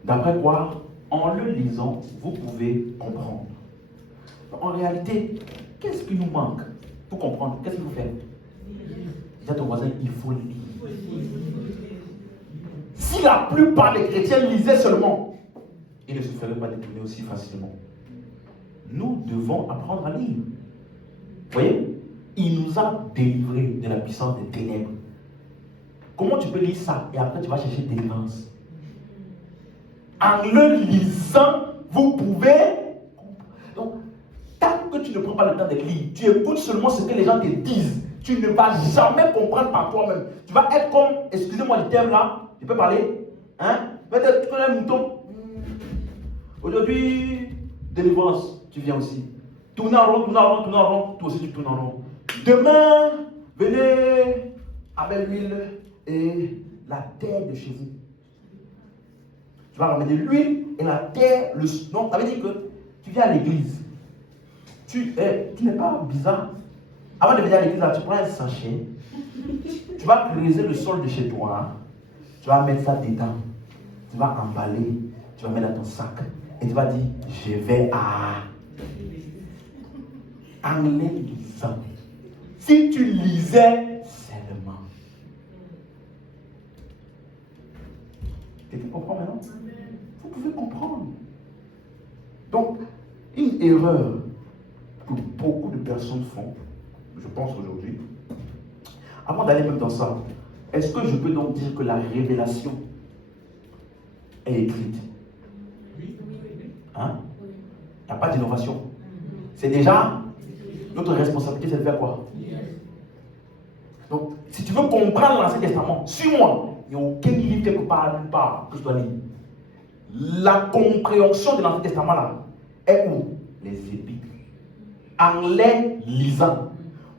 D'après quoi, en le lisant, vous pouvez comprendre. En réalité, qu'est-ce qui nous manque pour comprendre? Qu'est-ce qu'il faut faire? Dis à ton voisin, il faut lire. Si la plupart des chrétiens lisaient seulement, ils ne se feraient pas détourner aussi facilement. Nous devons apprendre à lire. Vous voyez? Il nous a délivrés de la puissance des ténèbres. Comment tu peux lire ça et après tu vas chercher délivrance? En le lisant, vous pouvez. Donc, tant que tu ne prends pas le temps de lire, tu écoutes seulement ce que les gens te disent. Tu ne vas jamais comprendre par toi-même. Tu vas être comme, excusez-moi le terme là, je peux parler? Hein? Peut-être tu connais un mouton. Aujourd'hui, délivrance, tu viens aussi. Tournez en rond, tournez en rond, tournez en rond. Toi aussi tu tournes en rond. Demain, venez avec l'huile et la terre de chez vous. Tu vas ramener l'huile et la terre, donc ça veut dire que tu viens à l'église. Tu n'es pas bizarre. Avant de venir à l'église, tu prends un sachet, tu vas creuser le sol de chez toi, tu vas mettre ça dedans, tu vas emballer, tu vas mettre dans ton sac et tu vas dire, je vais à anglais lisant. Si tu lisais seulement. Quelqu'un comprend maintenant? Vous pouvez comprendre. Donc, une erreur que beaucoup de personnes font, je pense aujourd'hui, avant d'aller même dans ça, est-ce que je peux donc dire que la révélation est écrite? Hein? Il n'y a pas d'innovation. C'est déjà notre responsabilité, c'est de faire quoi? Donc, si tu veux comprendre l'Ancien Testament, suis-moi. Il n'y a aucun livre quelque part, nulle part, que je dois lire. La compréhension de l'Ancien Testament là est où? Les épîtres. En les lisant,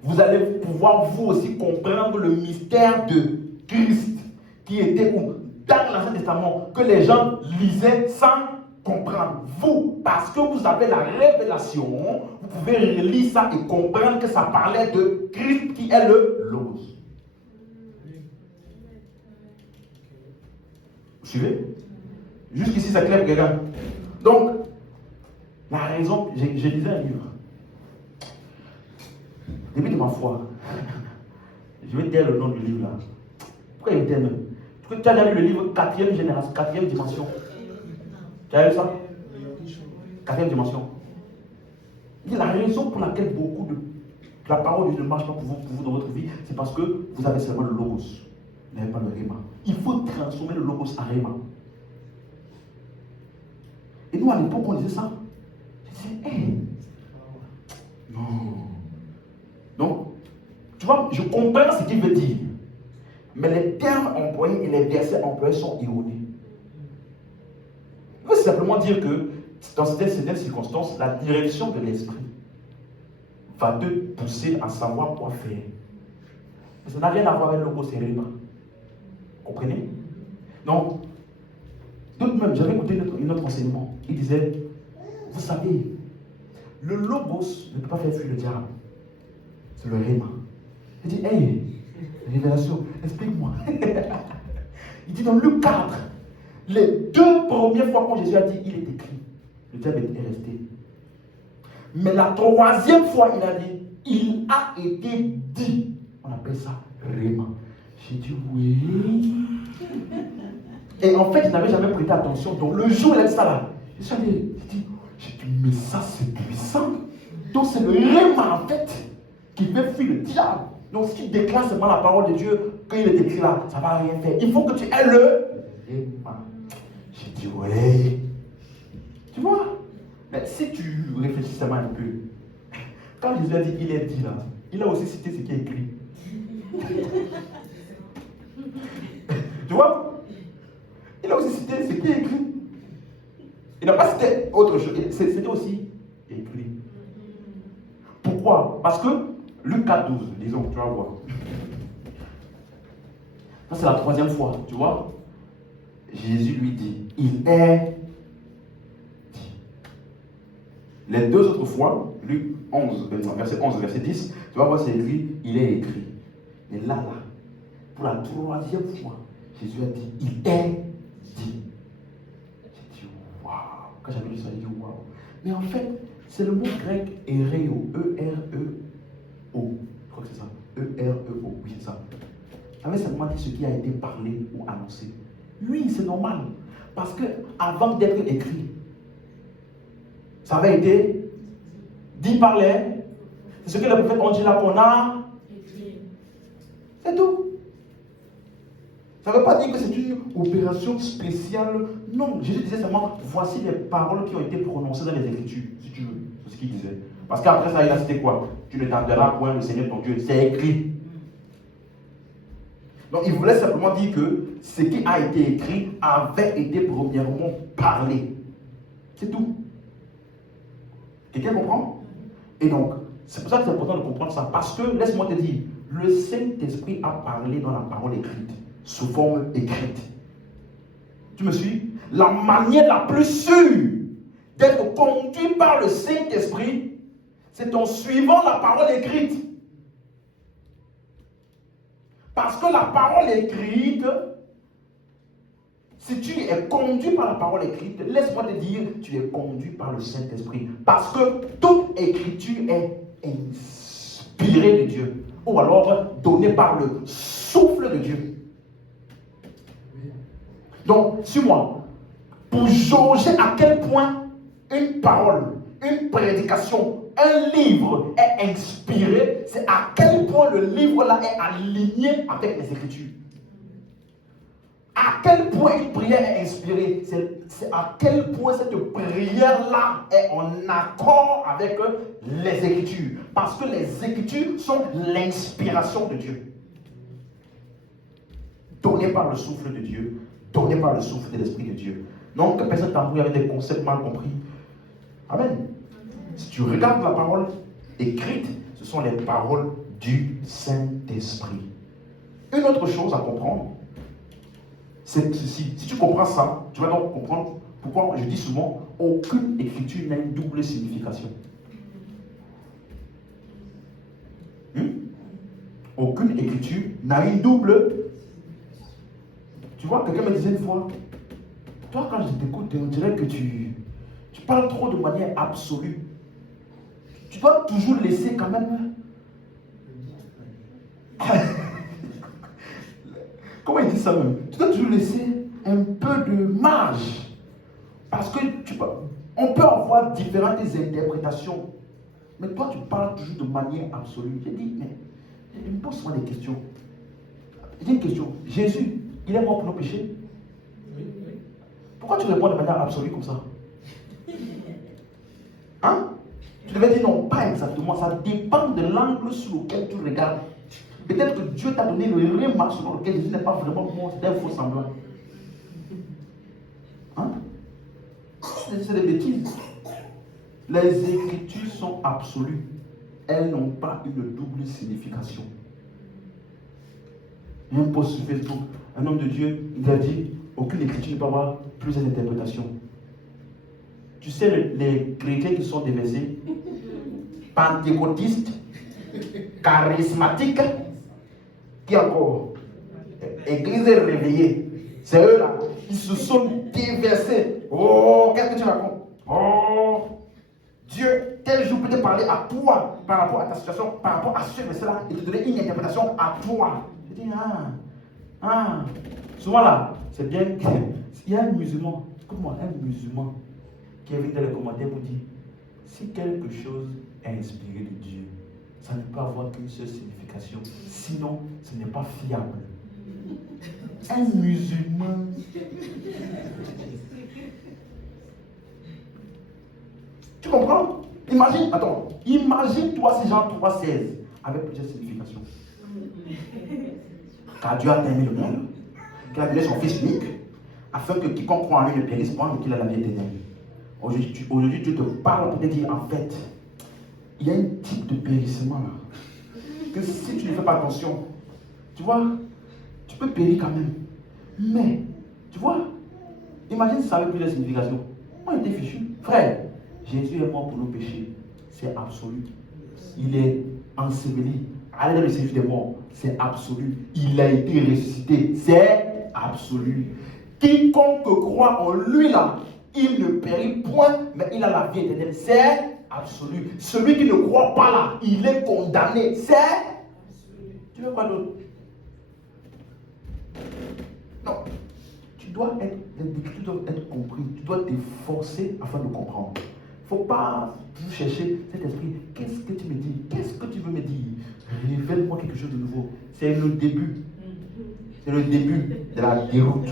vous allez pouvoir vous aussi comprendre le mystère de Christ qui était où? Dans l'Ancien Testament, que les gens lisaient sans comprendre. Vous, parce que vous avez la révélation, vous pouvez relire ça et comprendre que ça parlait de Christ qui est le Logos. Vous suivez? Jusqu'ici, c'est clair pour quelqu'un. Donc, la raison, j'ai lisé un livre. Début de ma foi. Je vais te dire le nom du livre là. Pourquoi il était même? Parce que tu as déjà lu le livre 4e génération, 4e dimension. Tu as lu ça? 4e dimension. Il dit la raison pour laquelle beaucoup de la parole de Dieu ne marche pas pour vous dans votre vie, c'est parce que vous avez seulement le logos. Vous n'avez pas le réma. Il faut transformer le logos en réma. Et nous, à l'époque, on disait ça. Je disais, hé, non. Donc, tu vois, je comprends ce qu'il veut dire. Mais les termes employés et les versets employés sont erronés. Il veut simplement dire que dans certaines circonstances, la direction de l'esprit va te pousser à savoir quoi faire. Mais ça n'a rien à voir avec le logos et réma. Comprenez? Donc, d'autres même, j'avais écouté un autre enseignement. Il disait, vous savez, le logos ne peut pas faire fuir le diable. C'est le réma. Il dit, hey, révélation, explique-moi. Il dit dans Luc 4, les 2 premières fois quand Jésus a dit, il est écrit, le diable est resté. Mais la 3e fois, il a dit, il a été dit. On appelle ça réma. J'ai dit, oui. Et en fait, je n'avais jamais prêté attention. Donc le jour où il a dit ça là, j'ai dit, mais ça c'est puissant. Donc c'est le réma en fait qui fait fuir le diable. Donc si tu déclares seulement la parole de Dieu, qu'il est écrit là, ça ne va rien faire. Il faut que tu aies le réma. J'ai dit, ouais. Tu vois? Mais si tu réfléchis seulement un peu, quand Jésus a dit, il est dit là, il a aussi cité ce qui est écrit. Tu vois? Il a aussi cité ce qui est écrit. Il n'a pas cité autre chose. C'était aussi écrit. Pourquoi? Parce que Luc 4, 12, disons, tu vas voir. Ça, c'est la 3e fois, tu vois. Jésus lui dit, il est dit. Les 2 autres fois, Luc 11, verset 11, verset 10, tu vas voir, c'est écrit, il est écrit. Mais là, pour la 3e fois, Jésus a dit, il est dit. J'ai dit, waouh. Quand j'avais lu ça, j'ai dit, waouh. Mais en fait, c'est le mot grec ereo, E-R-E-O. Je crois que c'est ça. E-R-E-O, oui, c'est ça. Ça veut simplement dire ce qui a été parlé ou annoncé. Oui, c'est normal. Parce que avant d'être écrit, ça avait été dit par les. C'est ce que les prophètes ont dit là qu'on a écrit. C'est tout. Ça ne veut pas dire que c'est une opération spéciale. Non, Jésus disait seulement, voici les paroles qui ont été prononcées dans les Écritures, si tu veux. C'est ce qu'il disait. Parce qu'après ça, il a cité quoi? Tu ne tarderas point le Seigneur ton Dieu. C'est écrit. Donc il voulait simplement dire que ce qui a été écrit avait été premièrement parlé. C'est tout. Quelqu'un comprend? Et donc, c'est pour ça que c'est important de comprendre ça. Parce que, laisse-moi te dire, le Saint-Esprit a parlé dans la parole écrite, sous forme écrite. Tu me suis? La manière la plus sûre d'être conduit par le Saint-Esprit, c'est en suivant la parole écrite. Parce que la parole écrite, si tu es conduit par la parole écrite, laisse-moi te dire, tu es conduit par le Saint-Esprit. Parce que toute écriture est inspirée de Dieu. Ou alors donnée par le souffle de Dieu. Donc, suis-moi. Pour jauger à quel point une parole, une prédication, un livre est inspiré, c'est à quel point le livre-là est aligné avec les Écritures. À quel point une prière est inspirée, c'est à quel point cette prière-là est en accord avec les Écritures. Parce que les Écritures sont l'inspiration de Dieu. Donnée par le souffle de Dieu, donnée par le souffle de l'Esprit de Dieu. Donc, personne t'embrouille avec des concepts mal compris. Amen. Si tu regardes la parole écrite, ce sont les paroles du Saint-Esprit. Une autre chose à comprendre, c'est ceci. Si tu comprends ça, tu vas donc comprendre pourquoi je dis souvent aucune écriture n'a une double signification. Aucune écriture n'a une double. Tu vois, quelqu'un me disait une fois, toi quand je t'écoute, on dirait que tu parles trop de manière absolue. Tu dois toujours laisser quand même. Comment il dit ça même? Tu dois toujours laisser un peu de marge. Parce que on peut avoir différentes interprétations. Mais toi, tu parles toujours de manière absolue. J'ai dit, mais je me pose souvent des questions. J'ai une question. Jésus, il est mort pour nos péchés? Oui. Pourquoi tu réponds de manière absolue comme ça? Hein? Tu devais dire non, pas exactement. Ça dépend de l'angle sur lequel tu regardes. Peut-être que Dieu t'a donné le remarque selon lequel Jésus n'est pas vraiment mort, c'est un faux semblant. Hein? C'est des bêtises. Les Écritures sont absolues. Elles n'ont pas une double signification. Il y a un post sur Facebook, un homme de Dieu, il a dit, aucune écriture ne peut avoir plusieurs interprétations. Tu sais, les chrétiens qui sont déversés, pentecôtistes, charismatiques, qui encore, église réveillée, c'est eux là, ils se sont déversés. Oh, qu'est-ce que tu racontes? Oh, Dieu, tel jour peut te parler à toi par rapport à ta situation, par rapport à ce verset-là, et te donner une interprétation à toi. Je dis, souvent là, c'est bien qu'il y a un musulman, écoute-moi, un musulman qui est venu dans les commentaires pour dire, si quelque chose est inspiré de Dieu, ça ne peut avoir qu'une seule signification, sinon ce n'est pas fiable. Un musulman. Tu comprends? Imagine-toi si Jean 3,16 avec plusieurs significations. Car Dieu a aimé le monde, qu'il a donné son Fils unique, afin que quiconque croit en lui ne périsse point, mais qu'il a la vie éternelle. Aujourd'hui, Dieu te parle pour te dire, en fait, il y a un type de périssement là, que si tu ne fais pas attention, tu vois, tu peux périr quand même. Mais, tu vois, imagine si ça avait plusieurs significations. On était fichu. Frère, Jésus est mort pour nos péchés. C'est absolu. Il est enseveli. À l'aide de Jésus des morts. C'est absolu. Il a été ressuscité. C'est absolu. Quiconque croit en lui là, il ne périt point, mais il a la vie éternelle. C'est absolu. Celui qui ne croit pas là, il est condamné. C'est absolu. Tu veux quoi d'autre? Non. Tu dois être compris. Tu dois t'efforcer afin de comprendre. Il ne faut pas toujours chercher cet esprit. Qu'est-ce que tu me dis? Qu'est-ce que tu veux me dire? Révèle-moi quelque chose de nouveau. C'est le début. C'est le début de la déroute.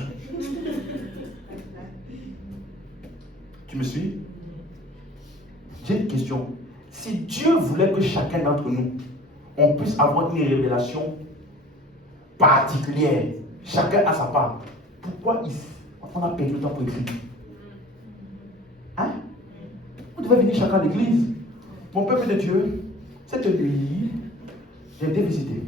Tu me suis? J'ai une question. Si Dieu voulait que chacun d'entre nous, on puisse avoir une révélation particulière, chacun a sa part, pourquoi on a perdu le temps pour écrire? Hein? On devait venir chacun à l'église. Mon peuple de Dieu, cette nuit, j'ai été visité.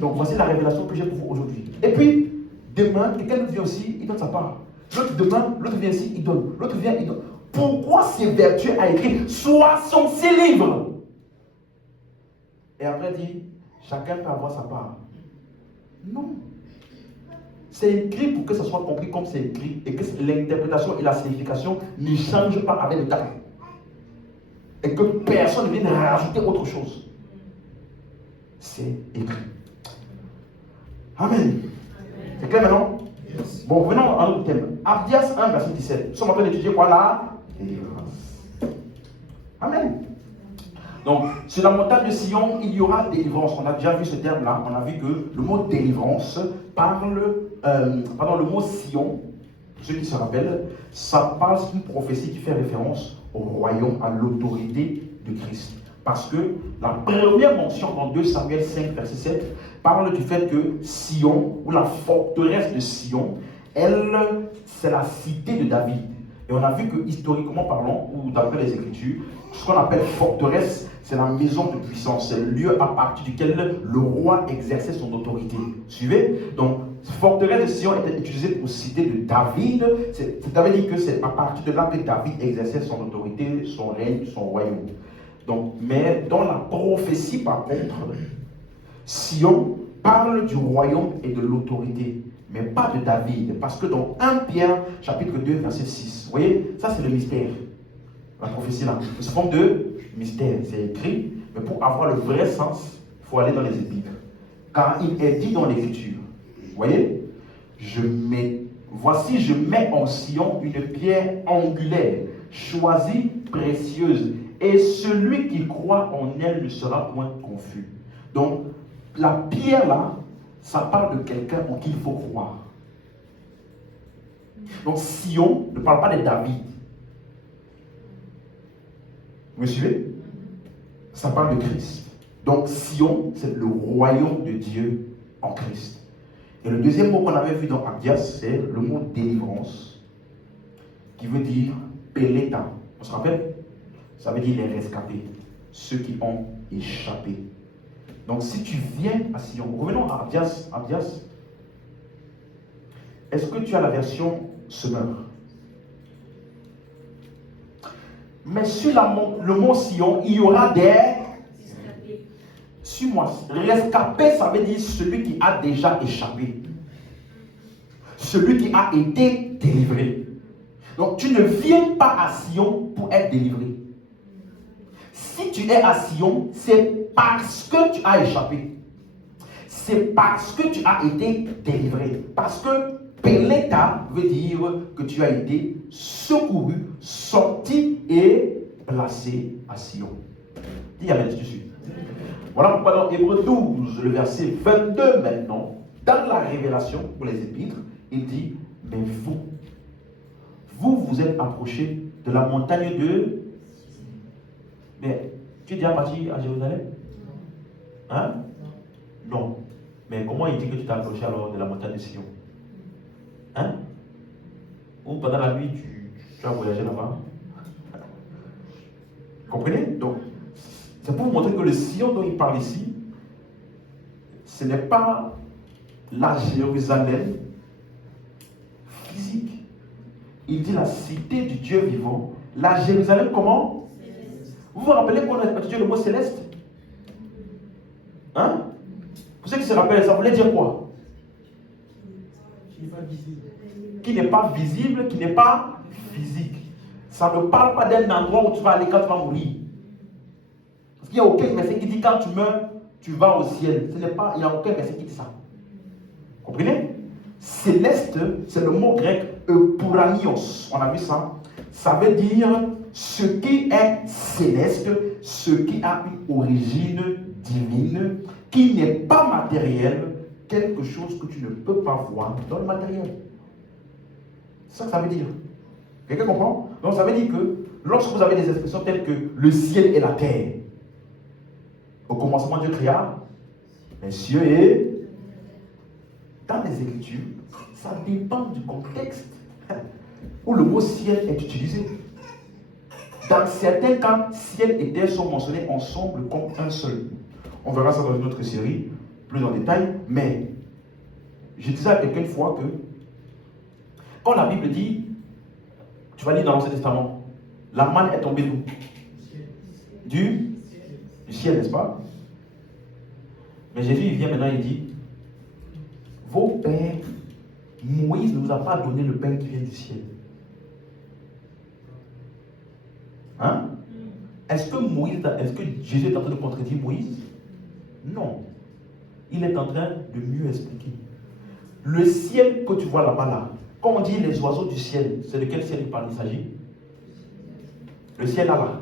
Donc voici la révélation que j'ai pour vous aujourd'hui. Et puis, demain, quelqu'un nous vient aussi, il donne sa part. L'autre demain, l'autre vient ici, il donne. L'autre vient, il donne. Pourquoi ces vertus a écrit 66 livres? Et après dit, chacun peut avoir sa part. Non. C'est écrit pour que ça soit compris comme c'est écrit et que l'interprétation et la signification ne changent pas avec le temps. Et que personne ne vienne rajouter autre chose. C'est écrit. Amen. C'est clair maintenant? Bon, revenons à notre thème. Abdias 1, verset 17. Nous sommes en train d'étudier quoi là? Délivrance. Amen. Donc, sur la montagne de Sion, il y aura délivrance. On a déjà vu ce terme-là. On a vu que le mot délivrance le mot Sion, ceux qui se rappellent, ça parle d'une prophétie qui fait référence au royaume, à l'autorité de Christ. Parce que la première mention dans 2 Samuel 5, verset 7, parle du fait que Sion, ou la forteresse de Sion, elle, c'est la cité de David. Et on a vu que, historiquement parlant, ou d'après les Écritures, ce qu'on appelle forteresse, c'est la maison de puissance. C'est le lieu à partir duquel le roi exerçait son autorité. Suivez? Donc, forteresse de Sion était utilisée pour citer de David. Ça veut dire que c'est à partir de là que David exerçait son autorité, son règne, son royaume. Donc, mais dans la prophétie, par contre, Sion parle du royaume et de l'autorité, mais pas de David. Parce que dans 1 Pierre, chapitre 2, verset 6, vous voyez, ça c'est le mystère. La prophétie là, c'est une forme de mystère. C'est écrit, mais pour avoir le vrai sens, il faut aller dans les épîtres. Car il est dit dans l'Écriture, vous voyez, voici je mets en Sion une pierre angulaire, choisie, précieuse, et celui qui croit en elle ne sera point confus. Donc, la pierre là, ça parle de quelqu'un en qui il faut croire. Donc, Sion ne parle pas de David. Vous me suivez? Ça parle de Christ. Donc, Sion, c'est le royaume de Dieu en Christ. Et le deuxième mot qu'on avait vu dans Abdias, c'est le mot délivrance, qui veut dire Péléta. On se rappelle? Ça veut dire les rescapés, ceux qui ont échappé. Donc, si tu viens à Sion, revenons à Abdias. Abdias, est-ce que tu as la version semeur? Mais sur le mont Sion, il y aura des rescapés. Suis-moi. Rescapé, ça veut dire celui qui a déjà échappé. Celui qui a été délivré. Donc, tu ne viens pas à Sion pour être délivré. Si tu es à Sion, c'est parce que tu as échappé. C'est parce que tu as été délivré. Parce que Péléta veut dire que tu as été secouru, sorti et placé à Sion. Dis Amen si tu suis. Voilà pourquoi dans Hébreux 12, le verset 22 maintenant, dans la révélation pour les épîtres, il dit, mais vous êtes approchés de la montagne de... Mais tu es déjà parti à Jérusalem? Hein? Non. Mais comment il dit que tu t'es approché alors de la montagne de Sion? Hein? Ou pendant la nuit, tu as voyagé là-bas? Comprenez? Donc, c'est pour vous montrer que le Sion dont il parle ici, ce n'est pas la Jérusalem physique. Il dit la cité du Dieu vivant. La Jérusalem comment? Vous vous rappelez qu'on a étudié le mot céleste? Hein? Pour ceux qui se rappellent, ça voulait dire quoi? Qui n'est pas visible, qui n'est pas physique. Ça ne parle pas d'un endroit où tu vas aller quand tu vas mourir. Parce qu'il n'y a aucun verset qui dit quand tu meurs, tu vas au ciel. Il n'y a aucun verset qui dit ça. Comprenez? Céleste, c'est le mot grec eupuranios. On a vu ça. Ça veut dire ce qui est céleste, ce qui a une origine divine, qui n'est pas matériel, quelque chose que tu ne peux pas voir dans le matériel. C'est ça que ça veut dire. Quelqu'un comprend? Donc ça veut dire que lorsque vous avez des expressions telles que le ciel et la terre, au commencement Dieu créa les cieux et... Dans les Écritures, ça dépend du contexte où le mot ciel est utilisé. Dans certains cas, ciel et terre sont mentionnés ensemble comme un seul. On verra ça dans une autre série, plus en détail, mais je disais à quelqu'un une fois que quand la Bible dit, tu vas lire dans l'Ancien Testament, la manne est tombée d'où? Du ciel, n'est-ce pas? Mais Jésus, il vient maintenant, il dit, vos pères, Moïse ne vous a pas donné le pain qui vient du ciel. Hein? Est-ce que Jésus est en train de contredire Moïse? Non. Il est en train de mieux expliquer. Le ciel que tu vois là-bas, là, quand on dit les oiseaux du ciel, c'est de quel ciel il s'agit? Le ciel là-bas.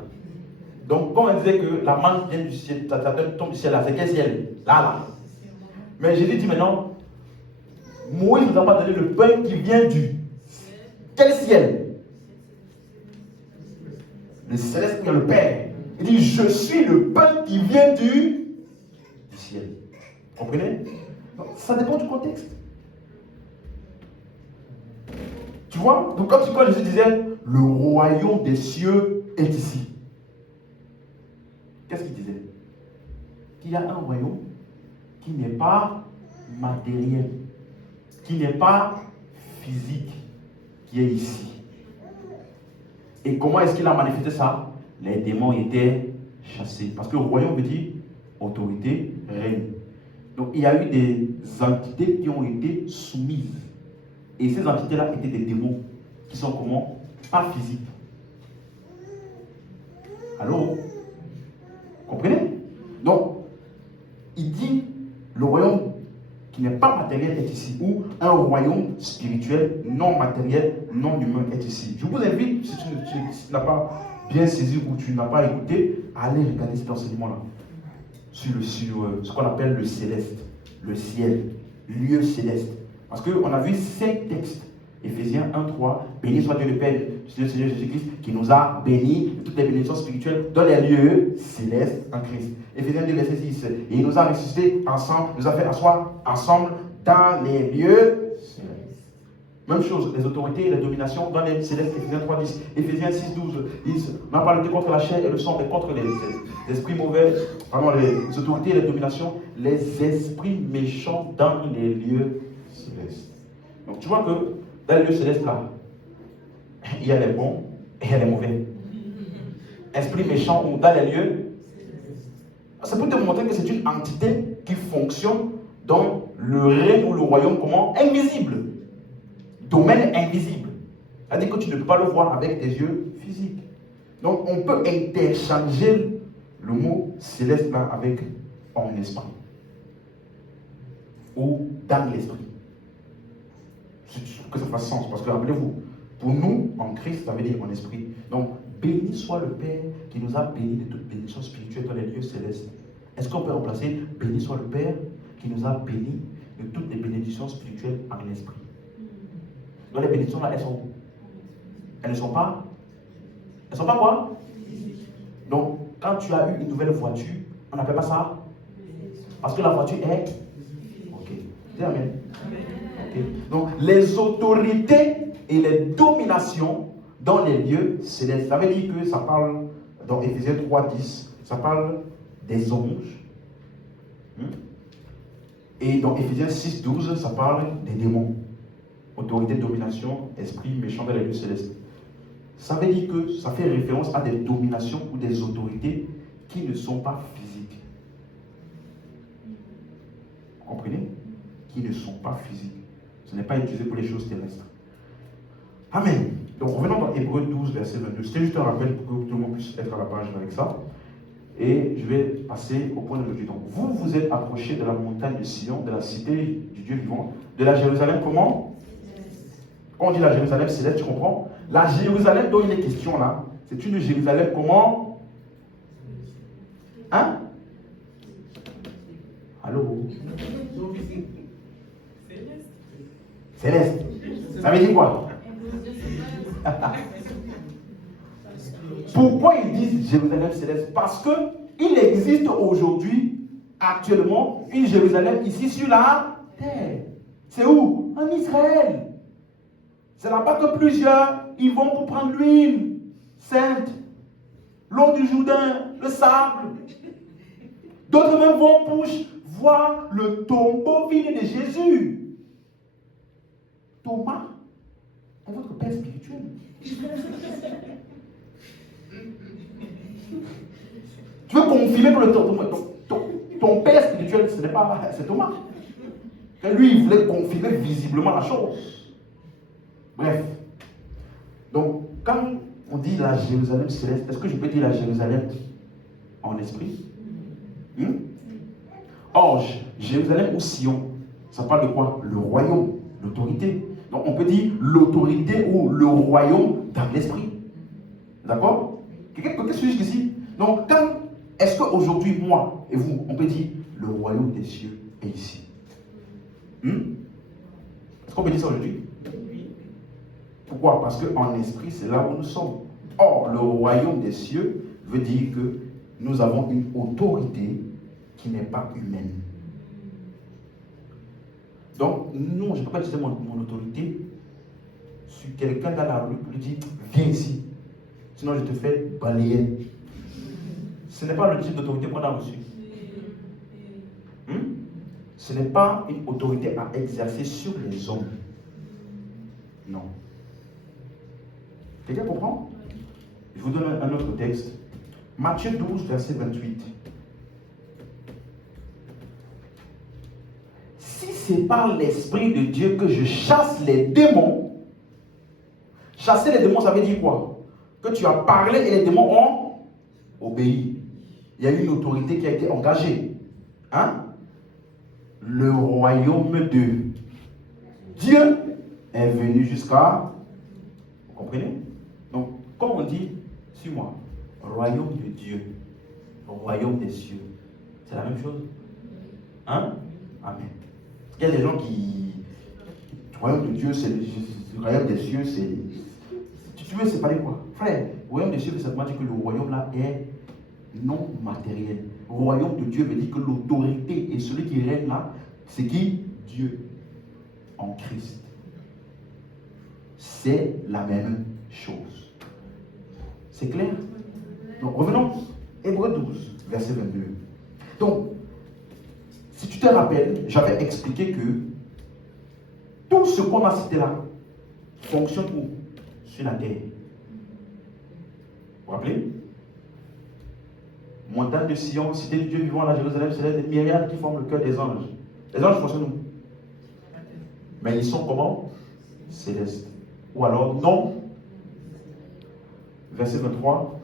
Donc, quand on disait que la manne vient du ciel, ça tombe du ciel là, c'est quel ciel? Là. Mais Jésus dit maintenant, Moïse ne nous a pas donné le pain qui vient du quel ciel? Le céleste, il y a le Père. Il dit, je suis le pain qui vient du ciel. Vous comprenez? Donc, ça dépend du contexte. Tu vois? Donc quand Jésus disait, le royaume des cieux est ici. Qu'est-ce qu'il disait? Qu'il y a un royaume qui n'est pas matériel, qui n'est pas physique, qui est ici. Et comment est-ce qu'il a manifesté ça? Les démons étaient chassés. Parce que le royaume veut dire autorité, règne. Donc il y a eu des entités qui ont été soumises. Et ces entités-là étaient des démons qui sont comment? Pas physiques. Allô? Comprenez? Donc, il dit le royaume qui n'est pas matériel est ici, ou un royaume spirituel, non matériel, non humain est ici. Je vous invite, si tu n'as pas bien saisi ou tu n'as pas écouté, à aller regarder cet enseignement-là sur ce qu'on appelle le céleste, le ciel, lieu céleste. Parce qu'on a vu 5 textes. Éphésiens 1, 3, béni soit Dieu le Père du Seigneur Jésus-Christ qui nous a bénis de toutes les bénédictions spirituelles dans les lieux célestes en Christ. Éphésiens 2, verset 6. Et il nous a ressuscités ensemble, nous a fait asseoir ensemble dans les lieux célestes. Même chose, les autorités et les dominations dans les célestes, Éphésiens 3, 10. Éphésiens 6, 12. On n'a pas lutté contre la chair et le sang, mais contre les esprits mauvais, les autorités et les dominations, les esprits méchants dans les lieux célestes. Donc tu vois que dans les lieux célestes là, il y a les bons et il y a les mauvais. Esprit méchant ou dans les lieux, c'est pour te montrer que c'est une entité qui fonctionne dans le règne ou le royaume comment? Invisible. Domaine invisible. C'est-à-dire que tu ne peux pas le voir avec tes yeux physiques. Donc on peut interchanger le mot céleste là avec en esprit. Ou dans l'esprit. Je trouve que ça fasse sens. Parce que rappelez-vous, pour nous, en Christ, ça veut dire en esprit. Donc, béni soit le Père qui nous a bénis de toute bénédiction spirituelle dans les lieux célestes. Est-ce qu'on peut remplacer béni soit le Père qui nous a bénis de toutes les bénédictions spirituelles en esprit? Donc les bénédictions là, elles sont où? Elles ne sont pas? Elles ne sont pas quoi? Donc, quand tu as eu une nouvelle voiture, on n'appelle pas ça? Parce que la voiture est? Ok. Dis amen. Okay. Donc, les autorités et les dominations dans les lieux célestes. Ça veut dire que ça parle, dans Éphésiens 3, 10, ça parle des anges. Et dans Éphésiens 6, 12, ça parle des démons. Autorité, domination, esprit méchant dans les lieux célestes. Ça veut dire que ça fait référence à des dominations ou des autorités qui ne sont pas physiques. Vous comprenez? Qui ne sont pas physiques. Ce n'est pas utilisé pour les choses terrestres. Amen. Donc revenons dans Hébreux 12, verset 22. C'était juste un rappel pour que tout le monde puisse être à la page avec ça. Et je vais passer au point d'aujourd'hui. Donc vous vous êtes approchés de la montagne de Sion, de la cité du Dieu vivant, de la Jérusalem comment? Quand on dit la Jérusalem céleste, tu comprends? La Jérusalem dont il est question là, c'est une Jérusalem comment? Hein? Allô? Céleste. Ça veut dire quoi? Pourquoi ils disent Jérusalem céleste? Parce qu'il existe aujourd'hui, actuellement, une Jérusalem ici sur la terre. C'est où? En Israël. C'est là-bas que plusieurs ils vont pour prendre l'huile sainte, l'eau du Jourdain, le sable. D'autres même vont pour voir le tombeau vide de Jésus. Thomas est votre père spirituel. Tu veux confirmer que ton père spirituel, ce n'est pas, c'est Thomas. Et lui, il voulait confirmer visiblement la chose. Bref. Donc, quand on dit la Jérusalem céleste, est-ce que je peux dire la Jérusalem en esprit? Or, Jérusalem ou Sion, ça parle de quoi? Le royaume, l'autorité. Donc, on peut dire l'autorité ou le royaume dans l'esprit. D'accord? Quelqu'un suit jusqu'ici? Donc, est-ce qu'aujourd'hui, moi et vous, on peut dire le royaume des cieux est ici? Est-ce qu'on peut dire ça aujourd'hui? Oui. Pourquoi? Parce qu'en esprit, c'est là où nous sommes. Or, le royaume des cieux veut dire que nous avons une autorité qui n'est pas humaine. Donc, non, je ne peux pas utiliser mon autorité sur quelqu'un dans la rue pour lui dire viens ici, sinon je te fais balayer. Ce n'est pas le type d'autorité qu'on a reçu. Ce n'est pas une autorité à exercer sur les hommes. Non. Quelqu'un comprend? Je vous donne un autre texte. Matthieu 12, verset 28. Si c'est par l'Esprit de Dieu que je chasse les démons, chasser les démons, ça veut dire quoi? Que tu as parlé et les démons ont obéi. Il y a une autorité qui a été engagée. Le royaume de Dieu est venu jusqu'à... Vous comprenez? Donc, comme on dit, suis-moi, royaume de Dieu, royaume des cieux, c'est la même chose? Amen. Il y a des gens qui... Le royaume de Dieu, c'est le royaume des cieux, c'est... Tu veux séparer quoi? Frère, le royaume des cieux veut simplement dire que le royaume là est non matériel. Le royaume de Dieu veut dire que l'autorité et celui qui règne là, c'est qui? Dieu en Christ. C'est la même chose. C'est clair? Donc revenons. Hébreux 12, verset 22. Donc, si tu te rappelles, j'avais expliqué que tout ce qu'on a cité là fonctionne où? Sur la terre. Vous vous rappelez? Montagne de Sion, cité du Dieu vivant, la Jérusalem céleste, des myriades qui forment le cœur des anges. Les anges fonctionnent où? Mais ils sont comment? Célestes. Ou alors non. Verset 23.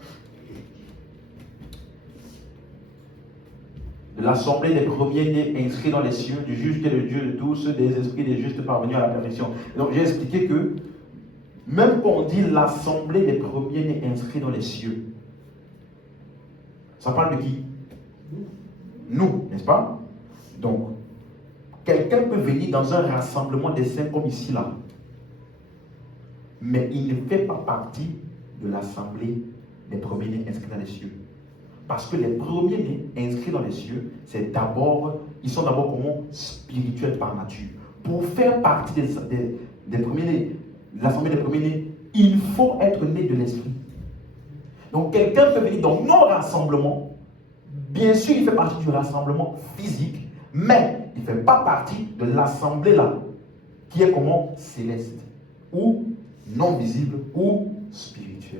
De l'assemblée des premiers-nés inscrits dans les cieux, du juge qui est le Dieu de tous, des esprits des justes parvenus à la perfection. Donc j'ai expliqué que même quand on dit l'assemblée des premiers-nés inscrits dans les cieux, ça parle de qui? Nous, n'est-ce pas? Donc, quelqu'un peut venir dans un rassemblement des saints comme ici, là. Mais il ne fait pas partie de l'assemblée des premiers-nés inscrits dans les cieux. Parce que les premiers-nés inscrits dans les cieux, ils sont d'abord comment? Spirituels par nature. Pour faire partie des premiers-nés, de l'assemblée des premiers-nés, il faut être né de l'esprit. Donc quelqu'un peut venir dans nos rassemblements. Bien sûr, il fait partie du rassemblement physique, mais il ne fait pas partie de l'assemblée là, qui est comment? Céleste, ou non visible, ou spirituelle.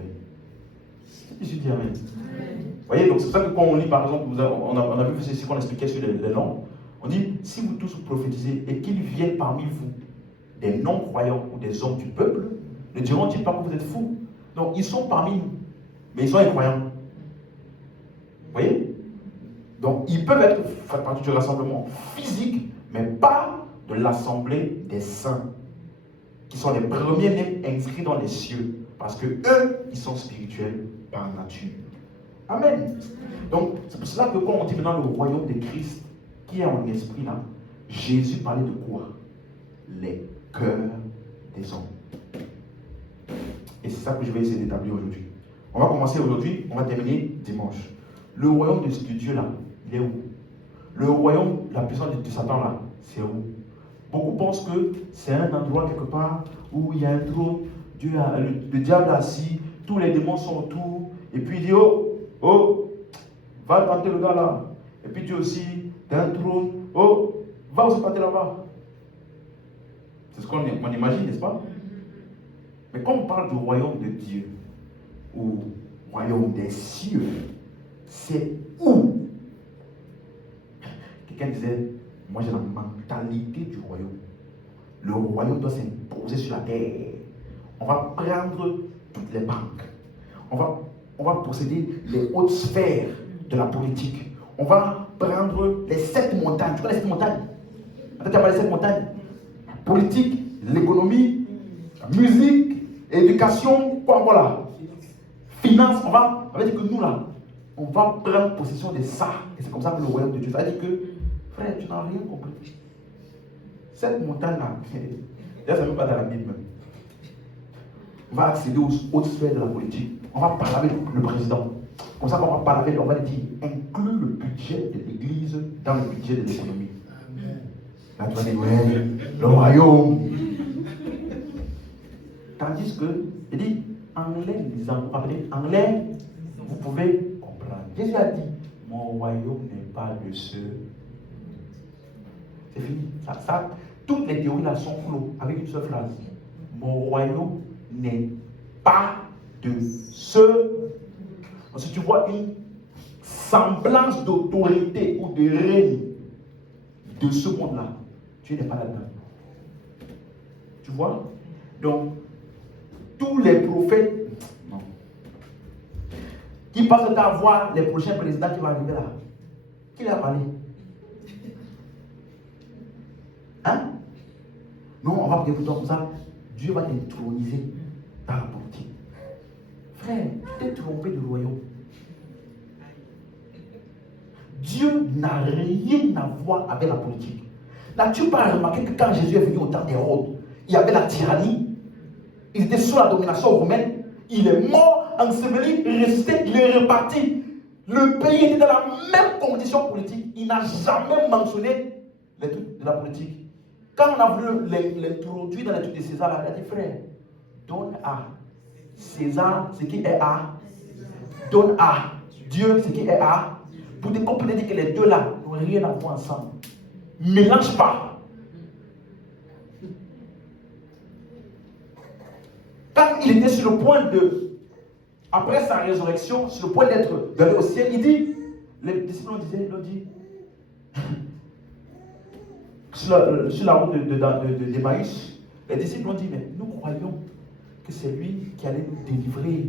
Je dis amen. Vous voyez, donc c'est pour ça que quand on lit par exemple, on a vu ceci qu'on expliquait sur les langues, on dit, si vous tous vous prophétisez et qu'il vienne parmi vous des non-croyants ou des hommes du peuple, ne diront-ils pas que vous êtes fous? Donc ils sont parmi nous, mais ils sont incroyants. Vous voyez? Donc ils peuvent faire partie du rassemblement physique, mais pas de l'assemblée des saints, qui sont les premiers-nés inscrits dans les cieux, parce que eux, ils sont spirituels par nature. Amen. Donc c'est pour cela que quand on dit maintenant le royaume de Christ, qui est en esprit là, Jésus parlait de quoi? Les cœurs des hommes. Et c'est ça que je vais essayer d'établir aujourd'hui. On va commencer aujourd'hui, on va terminer dimanche. Le royaume de Dieu là, il est où? Le royaume, la puissance de Satan là, c'est où? Beaucoup pensent que c'est un endroit quelque part où il y a un trône, le diable assis, tous les démons sont autour, et puis il dit oh, va tenter le gars là. Et puis Dieu aussi, t'as un trône, oh, va aussi tenter là-bas. C'est ce qu'on imagine, n'est-ce pas? Mais quand on parle du royaume de Dieu, ou royaume des cieux, c'est où? Quelqu'un disait, Moi, j'ai la mentalité du royaume. Le royaume doit s'imposer sur la terre. On va prendre toutes les banques. On va posséder les hautes sphères de la politique. On va prendre les 7 montagnes. Tu connais les 7 montagnes? Tu as parlé des 7 montagnes? Politique, l'économie, la musique, éducation, quoi encore là? Finance, on va dire que nous là, on va prendre possession de ça. Et c'est comme ça que le royaume de Dieu. Ça veut dire que, frère, tu n'as rien compris. Cette montagne-là, d'ailleurs, ça ne veut pas dans la Bible. On va accéder aux hautes sphères de la politique. On va parler avec le président. Comme ça, on va parler avec lui, on va lui dire, inclus le budget de l'église dans le budget de l'économie. Là, tu vas dire, ouais, le royaume. Tandis que, il dit, en l'air, lisant, vous rappelez, en l'air, vous pouvez comprendre. Jésus a dit, mon royaume n'est pas de ce. C'est fini. Ça, toutes les théories là sont clos avec une seule phrase. Mon royaume n'est pas de ce. Si tu vois une semblance d'autorité ou de règne de ce monde-là, tu n'es pas là-dedans. Tu vois? Donc, tous les prophètes, non, qui passent à voir les prochains présidents qui vont arriver là, qui leur a parlé? Hein? Non, on va prier pour toi comme ça. Dieu va t'introniser dans la politique. Frère, tu t'es trompé de royaume. Dieu n'a rien à voir avec la politique. N'as-tu pas remarqué que quand Jésus est venu au temps d'Hérode, il y avait la tyrannie? Il était sous la domination romaine. Il est mort, enseveli, ressuscité, il est reparti. Le pays était dans la même condition politique. Il n'a jamais mentionné les trucs de la politique. Quand on a voulu l'introduire dans les trucs de César, il a dit, frère, donne à César ce qui est à. Donne à Dieu ce qui est à. Pour te comprendre que les deux là n'ont rien à voir ensemble. Mélange pas. Quand il était sur le point de, après sa résurrection, sur le point d'être d'aller au ciel, il dit, les disciples l'ont dit, sur la route d'Emmaüs, les disciples ont dit, mais nous croyons que c'est lui qui allait nous délivrer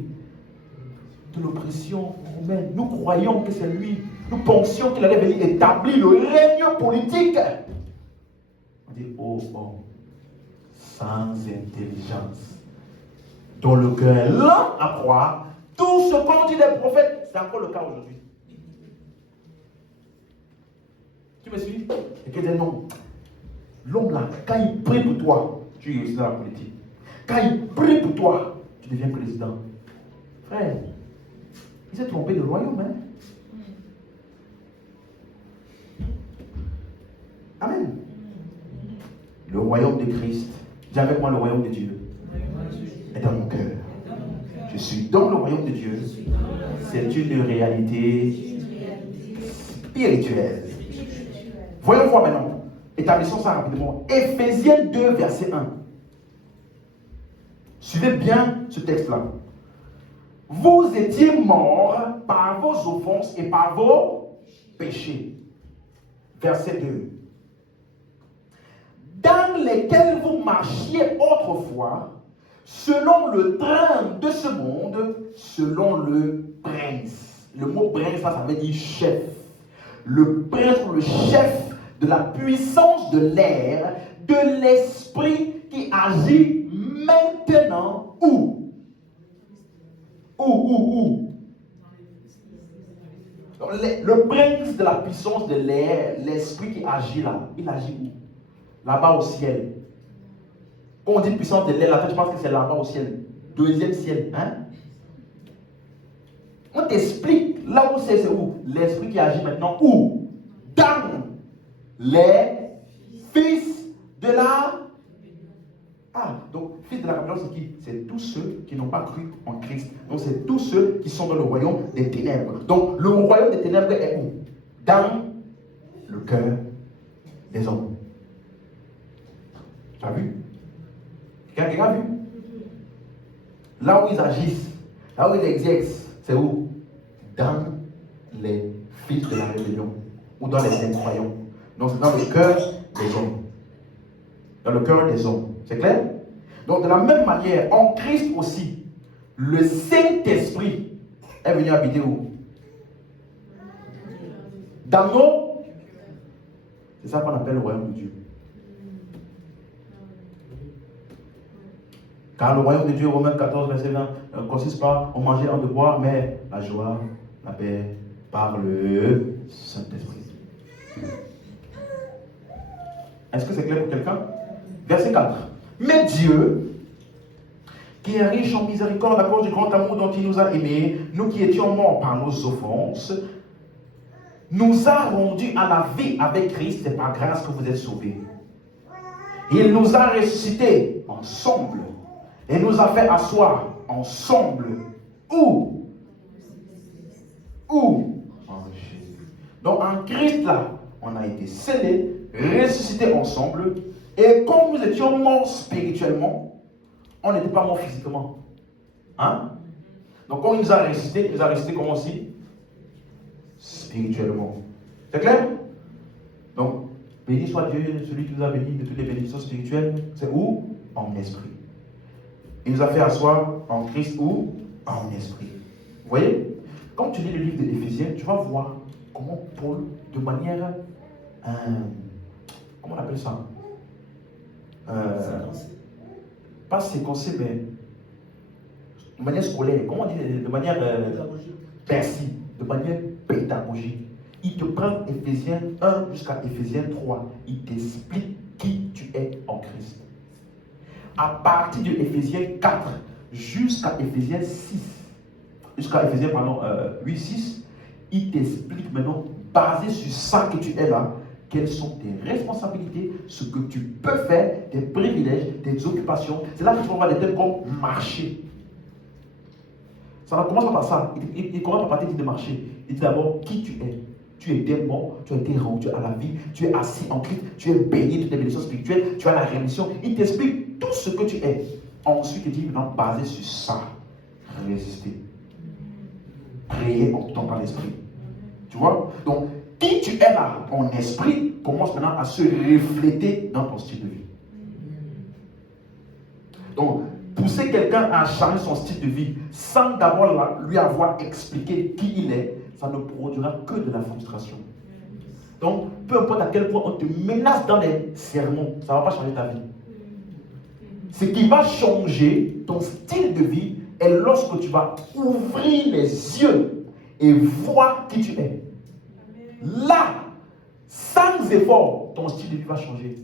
de l'oppression romaine. Nous croyons que c'est lui. Nous pensions qu'il allait venir établir le règne politique. On dit, oh, sans intelligence, dont le cœur est lent à croire, tout ce qu'ont dit les prophètes, c'est encore le cas aujourd'hui. Tu me suis? Et qu'il dit non. L'homme là, quand il prie pour toi, tu es aussi dans la politique. Quand il prie pour toi, tu deviens président. Frère, il s'est trompé de royaume, hein? Amen. Le royaume de Christ, dis avec moi le royaume de Dieu, est dans mon cœur. Je suis dans le royaume de Dieu. C'est une réalité spirituelle. Voyons voir maintenant. Établissons ça rapidement. Éphésiens 2, verset 1. Suivez bien ce texte-là. Vous étiez morts par vos offenses et par vos péchés. Verset 2. Dans lesquels vous marchiez autrefois, selon le train de ce monde, selon le prince. Le mot prince, ça veut dire chef. Le prince ou le chef de la puissance de l'air, de l'esprit qui agit maintenant où? Où? Le prince de la puissance de l'air, l'esprit qui agit là, il agit où? Là-bas au ciel. Quand on dit puissance de l'air, là, je pense que c'est là-bas au ciel. Deuxième ciel, hein? On t'explique là où c'est où? L'esprit qui agit maintenant où? Dans les fils de la... Ah, donc fils de la rébellion, c'est qui? C'est tous ceux qui n'ont pas cru en Christ. Donc c'est tous ceux qui sont dans le royaume des ténèbres. Donc le royaume des ténèbres est où? Dans le cœur des hommes. Tu as vu? Quelqu'un a vu? Là où ils agissent, là où ils exercent, c'est où? Dans les fils de la rébellion ou dans les incroyants. Donc c'est dans le cœur des hommes. Dans le cœur des hommes. C'est clair? Donc de la même manière, en Christ aussi, le Saint-Esprit est venu habiter où? Dans nos... C'est ça qu'on appelle le royaume de Dieu. Car le royaume de Dieu, Romains 14, verset 20, ne consiste pas en manger, en de boire, mais la joie, la paix, par le Saint-Esprit. Est-ce que c'est clair pour quelqu'un? Verset 4. Mais Dieu, qui est riche en miséricorde à cause du grand amour dont il nous a aimés, nous qui étions morts par nos offenses, nous a rendus à la vie avec Christ. C'est par grâce que vous êtes sauvés. Il nous a ressuscités ensemble et nous a fait asseoir ensemble. Où? En Jésus. Donc en Christ là, on a été scellés, ressuscités ensemble. Et comme nous étions morts spirituellement, on n'était pas morts physiquement. Hein? Donc quand il nous a ressuscités comment aussi? Spirituellement. C'est clair? Donc, béni soit Dieu, celui qui nous a bénis de toutes les bénédictions spirituelles. C'est où? En esprit. Il nous a fait asseoir en Christ où? En esprit. Vous voyez? Quand tu lis le livre de Éphésiens, tu vas voir comment Paul, de manière... comment on appelle ça? Pas séquencée, mais de manière scolaire. Comment on dit? De manière précise, de manière pédagogique. Il te prend Éphésiens 1 jusqu'à Éphésiens 3. Il t'explique qui tu es en Christ. À partir de Éphésiens 4 jusqu'à Éphésiens 6, jusqu'à Éphésiens 8, 6, il t'explique maintenant, basé sur ça que tu es là, quelles sont tes responsabilités, ce que tu peux faire, tes privilèges, tes occupations. C'est là que tu vas voir des thèmes comme marcher. Ça ne commence pas par ça. Il commence par partir de marcher. Il dit d'abord qui tu es. Tu étais mort, tu as été rendu à la vie, tu es assis en Christ, tu es béni de tes bénédictions spirituelles, tu as la rémission. Il t'explique tout ce que tu es. Ensuite, il dit maintenant, basé sur ça, résister. Prier en temps par l'esprit. Tu vois? Donc, qui tu es là en esprit commence maintenant à se refléter dans ton style de vie. Donc, pousser quelqu'un à changer son style de vie sans d'abord lui avoir expliqué qui il est, ça ne produira que de la frustration. Donc, peu importe à quel point on te menace dans les sermons, ça ne va pas changer ta vie. Ce qui va changer ton style de vie est lorsque tu vas ouvrir les yeux et voir qui tu es. Là, sans effort, ton style de vie va changer.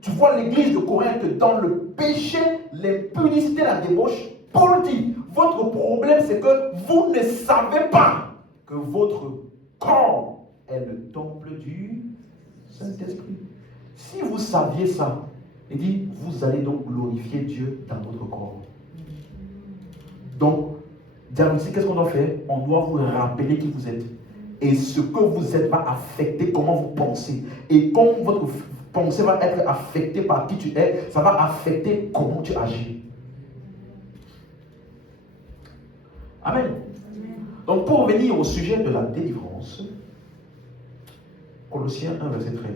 Tu vois l'église de Corinthe dans le péché, l'impudicité, la débauche. Paul dit, votre problème c'est que vous ne savez pas que votre corps est le temple du Saint-Esprit. Si vous saviez ça, il dit, vous allez donc glorifier Dieu dans votre corps. Donc, diagnostic, qu'est-ce qu'on doit faire? On doit vous rappeler qui vous êtes. Et ce que vous êtes va affecter comment vous pensez. Et comme votre pensée va être affectée par qui tu es, ça va affecter comment tu agis. Amen. Donc pour revenir au sujet de la délivrance, Colossiens 1, verset 13.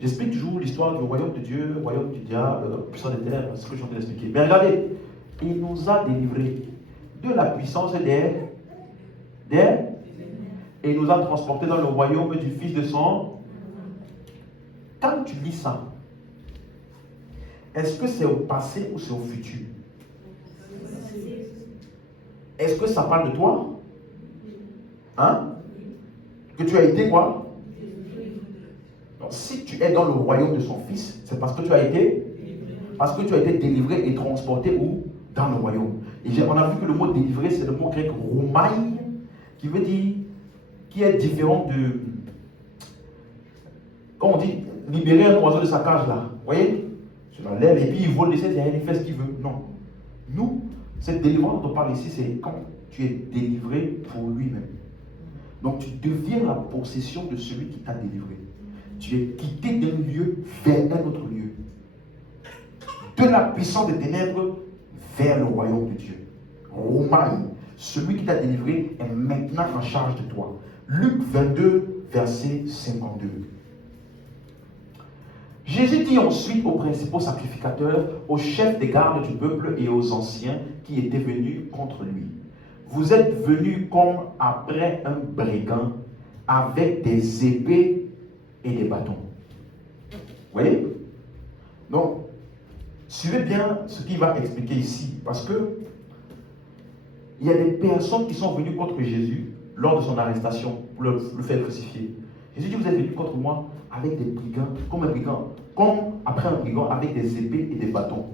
J'explique toujours l'histoire du royaume de Dieu, royaume du diable, puissance des ténèbres, c'est ce que je viens d'expliquer. Mais regardez, il nous a délivrés de la puissance et il nous a transportés dans le royaume du Fils de son. Quand tu lis ça, est-ce que c'est au passé ou c'est au futur? Est-ce que ça parle de toi? Hein? Que tu as été quoi? Donc, si tu es dans le royaume de son Fils, c'est parce que tu as été délivré et transporté où? Dans le royaume. Et on a vu que le mot délivré, c'est le mot grec roumai, qui veut dire, qui est différent de, comme on dit, libérer un oiseau de sa cage là. Vous voyez? Je l'enlève et puis il vole l'essai derrière, il fait ce qu'il veut. Non. Nous, cette délivrance dont on parle ici, c'est quand tu es délivré pour lui-même. Donc tu deviens la possession de celui qui t'a délivré. Tu es quitté d'un lieu vers un autre lieu. De la puissance des ténèbres vers le royaume de Dieu. Romain, celui qui t'a délivré est maintenant en charge de toi. Luc 22, verset 52. Jésus dit ensuite aux principaux sacrificateurs, aux chefs des gardes du peuple et aux anciens qui étaient venus contre lui. Vous êtes venus comme après un brigand avec des épées et des bâtons. Vous voyez? Donc, suivez bien ce qu'il va expliquer ici, parce que il y a des personnes qui sont venues contre Jésus lors de son arrestation pour le faire crucifier. Jésus dit, vous êtes venus contre moi avec des brigands, comme après un brigand avec des épées et des bâtons.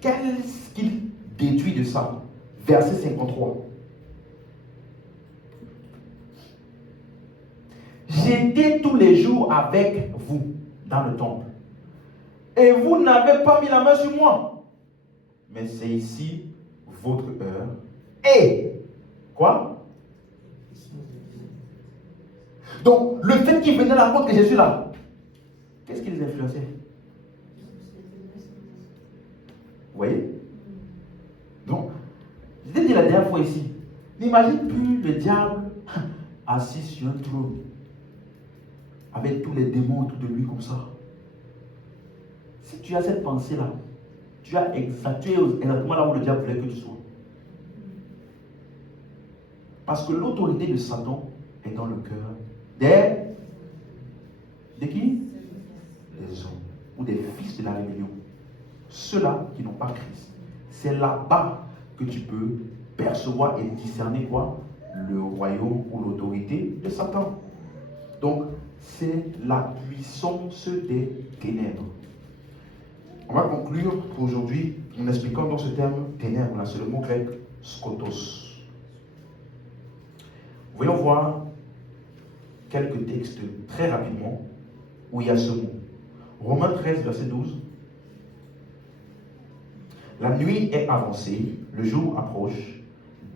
Qu'est-ce qu'il déduit de ça? Verset 53. J'étais tous les jours avec vous dans le temple. Et vous n'avez pas mis la main sur moi. Mais c'est ici votre heure. Et quoi? Donc, le fait qu'ils venaient à la rencontre de Jésus là, qu'est-ce qui les influençait? Vous voyez? Donc, je t'ai dit la dernière fois ici, n'imagine plus le diable assis sur un trône, avec tous les démons autour de lui comme ça. Si tu as cette pensée-là, tu es exactement là où le diable voulait que tu sois. Parce que l'autorité de Satan est dans le cœur de qui? Des hommes ou des fils de la rébellion. Ceux-là qui n'ont pas Christ. C'est là-bas que tu peux percevoir et discerner quoi? Le royaume ou l'autorité de Satan. Donc, c'est la puissance des ténèbres. On va conclure pour aujourd'hui en expliquant dans ce terme ténèbres, là, c'est le mot grec skotos. Voyons voir quelques textes très rapidement où il y a ce mot. Romains 13, verset 12. La nuit est avancée, le jour approche.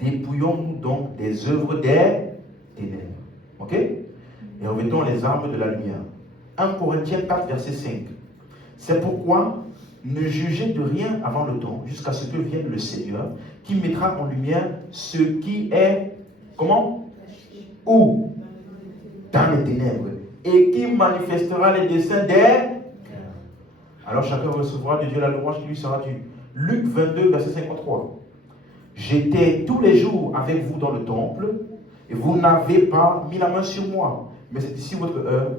Dépouillons-nous donc des œuvres des ténèbres. Ok? Et revêtons les armes de la lumière. 1 Corinthiens 4, verset 5. C'est pourquoi ne jugez de rien avant le temps, jusqu'à ce que vienne le Seigneur, qui mettra en lumière ce qui est, comment? Où? Dans les ténèbres. Et qui manifestera les desseins des... Alors chacun recevra de Dieu la louange qui lui sera due. Luc 22, verset 53. J'étais tous les jours avec vous dans le temple, et vous n'avez pas mis la main sur moi. Mais c'est ici votre heure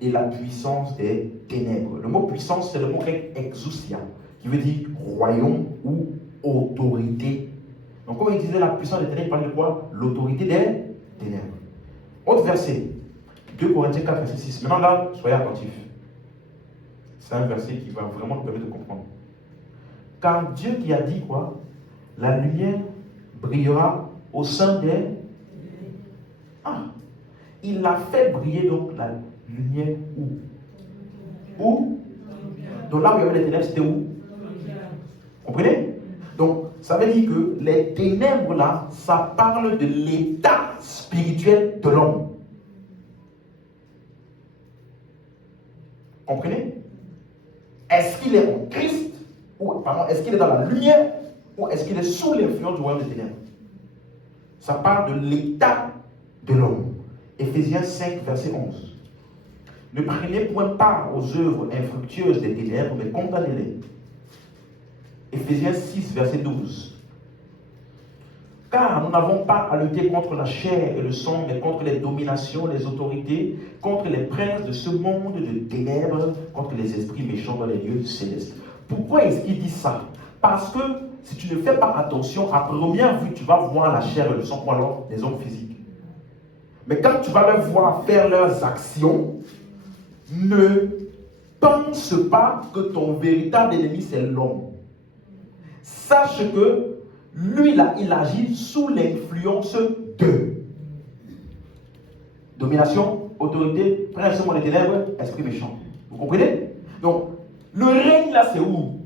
et la puissance des ténèbres. Le mot puissance, c'est le mot grec exousia, qui veut dire royaume ou autorité. Donc, comme il disait la puissance des ténèbres, il parlait de quoi? L'autorité des ténèbres. Autre verset, 2 Corinthiens 4, verset 6. Maintenant là, soyez attentifs. C'est un verset qui va vraiment nous permettre de comprendre. Car Dieu qui a dit quoi? La lumière brillera au sein des... Ah! Il a fait briller donc la lumière où? Où? Donc là où il y avait les ténèbres, c'était où? Comprenez? Donc, ça veut dire que les ténèbres là, ça parle de l'état spirituel de l'homme. Comprenez? Est-ce qu'il est en Christ? Ou, pardon, est-ce qu'il est dans la lumière? Ou est-ce qu'il est sous l'influence du royaume des ténèbres? Ça parle de l'état de l'homme. Éphésiens 5, verset 11. Ne prenez point part aux œuvres infructueuses des ténèbres, mais condamnez-les. Éphésiens 6, verset 12. Car nous n'avons pas à lutter contre la chair et le sang, mais contre les dominations, les autorités, contre les princes de ce monde de ténèbres, contre les esprits méchants dans les lieux célestes. Pourquoi est-ce qu'il dit ça? Parce que si tu ne fais pas attention, à première vue, tu vas voir la chair et le sang, ou alors les hommes physiques. Mais quand tu vas les voir faire leurs actions, ne pense pas que ton véritable ennemi, c'est l'homme. Sache que lui, là, il agit sous l'influence de domination, autorité, prince des ténèbres, esprit méchant. Vous comprenez? Donc, le règne, là, c'est où?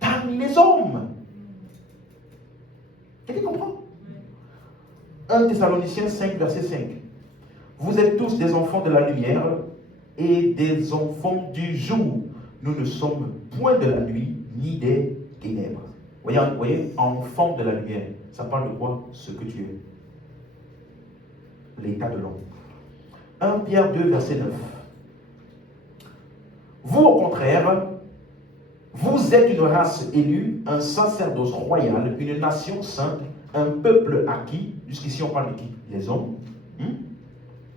Dans les hommes. Quelqu'un comprend? 1 Thessaloniciens 5, verset 5. Vous êtes tous des enfants de la lumière et des enfants du jour. Nous ne sommes point de la nuit ni des ténèbres. Vous voyez, enfant de la lumière, ça parle de quoi? Ce que tu es. L'état de l'homme. 1 Pierre 2, verset 9. Vous, au contraire, vous êtes une race élue, un sacerdoce royal, une nation sainte, un peuple acquis. Jusqu'ici, on parle de qui? Les hommes.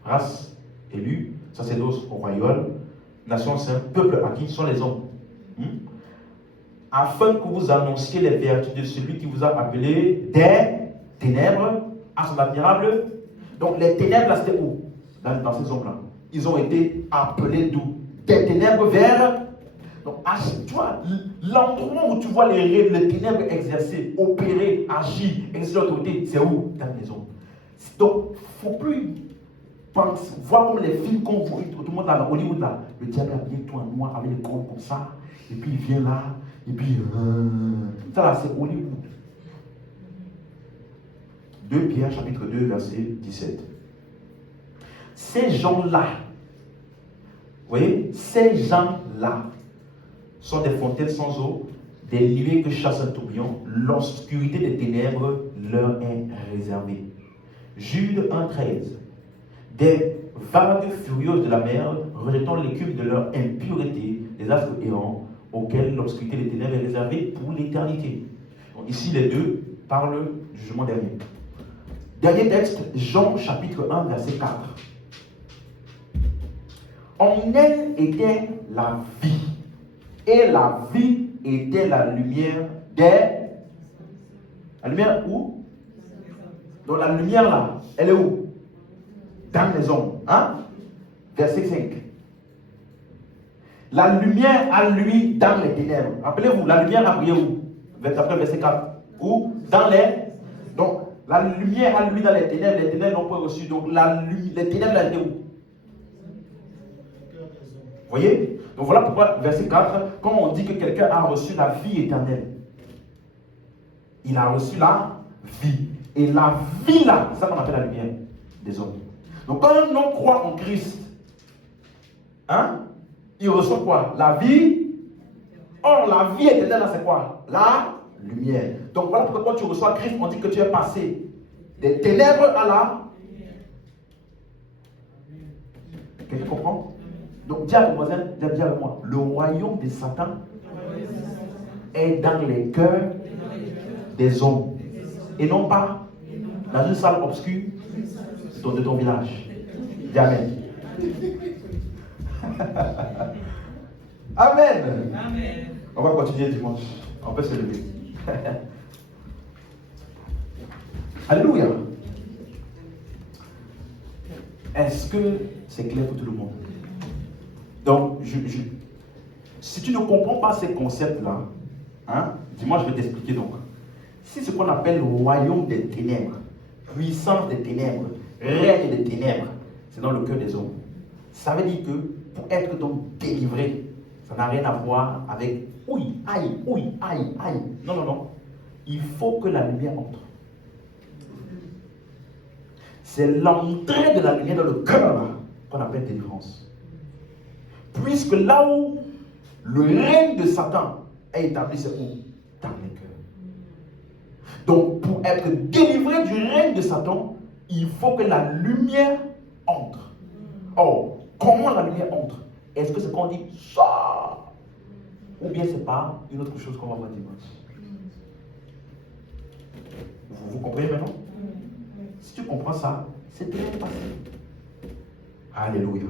Race élue, sacerdoce royal, nation sainte, peuple acquis, sont les hommes. Afin que vous annonciez les vertus de celui qui vous a appelé des ténèbres à son admirable. Donc, les ténèbres, là, c'était où? Dans ces hommes-là. Ils ont été appelés d'où? Des ténèbres vers. Donc, tu vois, l'endroit où tu vois les ténèbres exercer, opérer, agir, exercer l'autorité, c'est où? Dans les hommes. Donc, il ne faut plus voir comme les films qu'on voit, tout le monde là, dans Hollywood là. Le diable est habillé tout en noir avec les corps comme ça, et puis il vient là, et puis. Ça là, c'est Hollywood. 2 Pierre, chapitre 2, verset 17. Ces gens-là, vous voyez, ces gens-là sont des fontaines sans eau, des nuées que chasse un tourbillon, l'obscurité des ténèbres leur est réservée. Jude 1,13. Des vagues furieuses de la mer, rejetant l'écume de leur impureté, des astres errants, auxquels l'obscurité des ténèbres est réservée pour l'éternité. Donc ici, les deux parlent du jugement dernier. Dernier texte, Jean chapitre 1, verset 4. En elle était la vie, et la vie était la lumière des... La lumière où? Donc la lumière là, elle est où? Dans les hommes. Hein? Verset 5. La lumière à lui dans les ténèbres. Rappelez-vous, la lumière a brillé où? Verset 4. Où? Dans les... Donc, la lumière à lui dans les ténèbres n'ont pas reçu. Donc, les ténèbres là étaient où? Vous voyez? Donc, voilà pourquoi, verset 4, quand on dit que quelqu'un a reçu la vie éternelle, il a reçu la vie. Et la vie là, c'est ça qu'on appelle la lumière des hommes. Donc, quand un homme croit en Christ, hein, il reçoit quoi? La vie. Or, la vie éternelle, c'est quoi? La lumière. Donc, voilà pourquoi quand tu reçois Christ, on dit que tu es passé des ténèbres à la. Quelqu'un comprend? Donc, dis à ton voisin, dis avec moi, le royaume de Satan est dans les cœurs des hommes. Et non pas dans une salle obscure de ton village. Dis Amen. Amen. Amen. On va continuer dimanche. On peut se lever. Alléluia. Est-ce que c'est clair pour tout le monde? Donc, si tu ne comprends pas ces concepts-là, hein, dis-moi, je vais t'expliquer donc. Si ce qu'on appelle le royaume des ténèbres, puissance des ténèbres, règne des ténèbres, c'est dans le cœur des hommes. Ça veut dire que pour être donc délivré, ça n'a rien à voir avec oui, aïe, oui, aïe, aïe. Non, non, non. Il faut que la lumière entre. C'est l'entrée de la lumière dans le cœur qu'on appelle délivrance. Puisque là où le règne de Satan est établi, c'est où? Dans les cœurs. Donc, pour être délivré du règne de Satan, il faut que la lumière entre. Or, comment la lumière entre? Est-ce que c'est qu'on dit ça? Ou bien c'est pas une autre chose qu'on va voir dimanche? Vous comprenez maintenant? Si tu comprends ça, c'est très facile. Alléluia.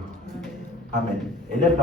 Amen. Élève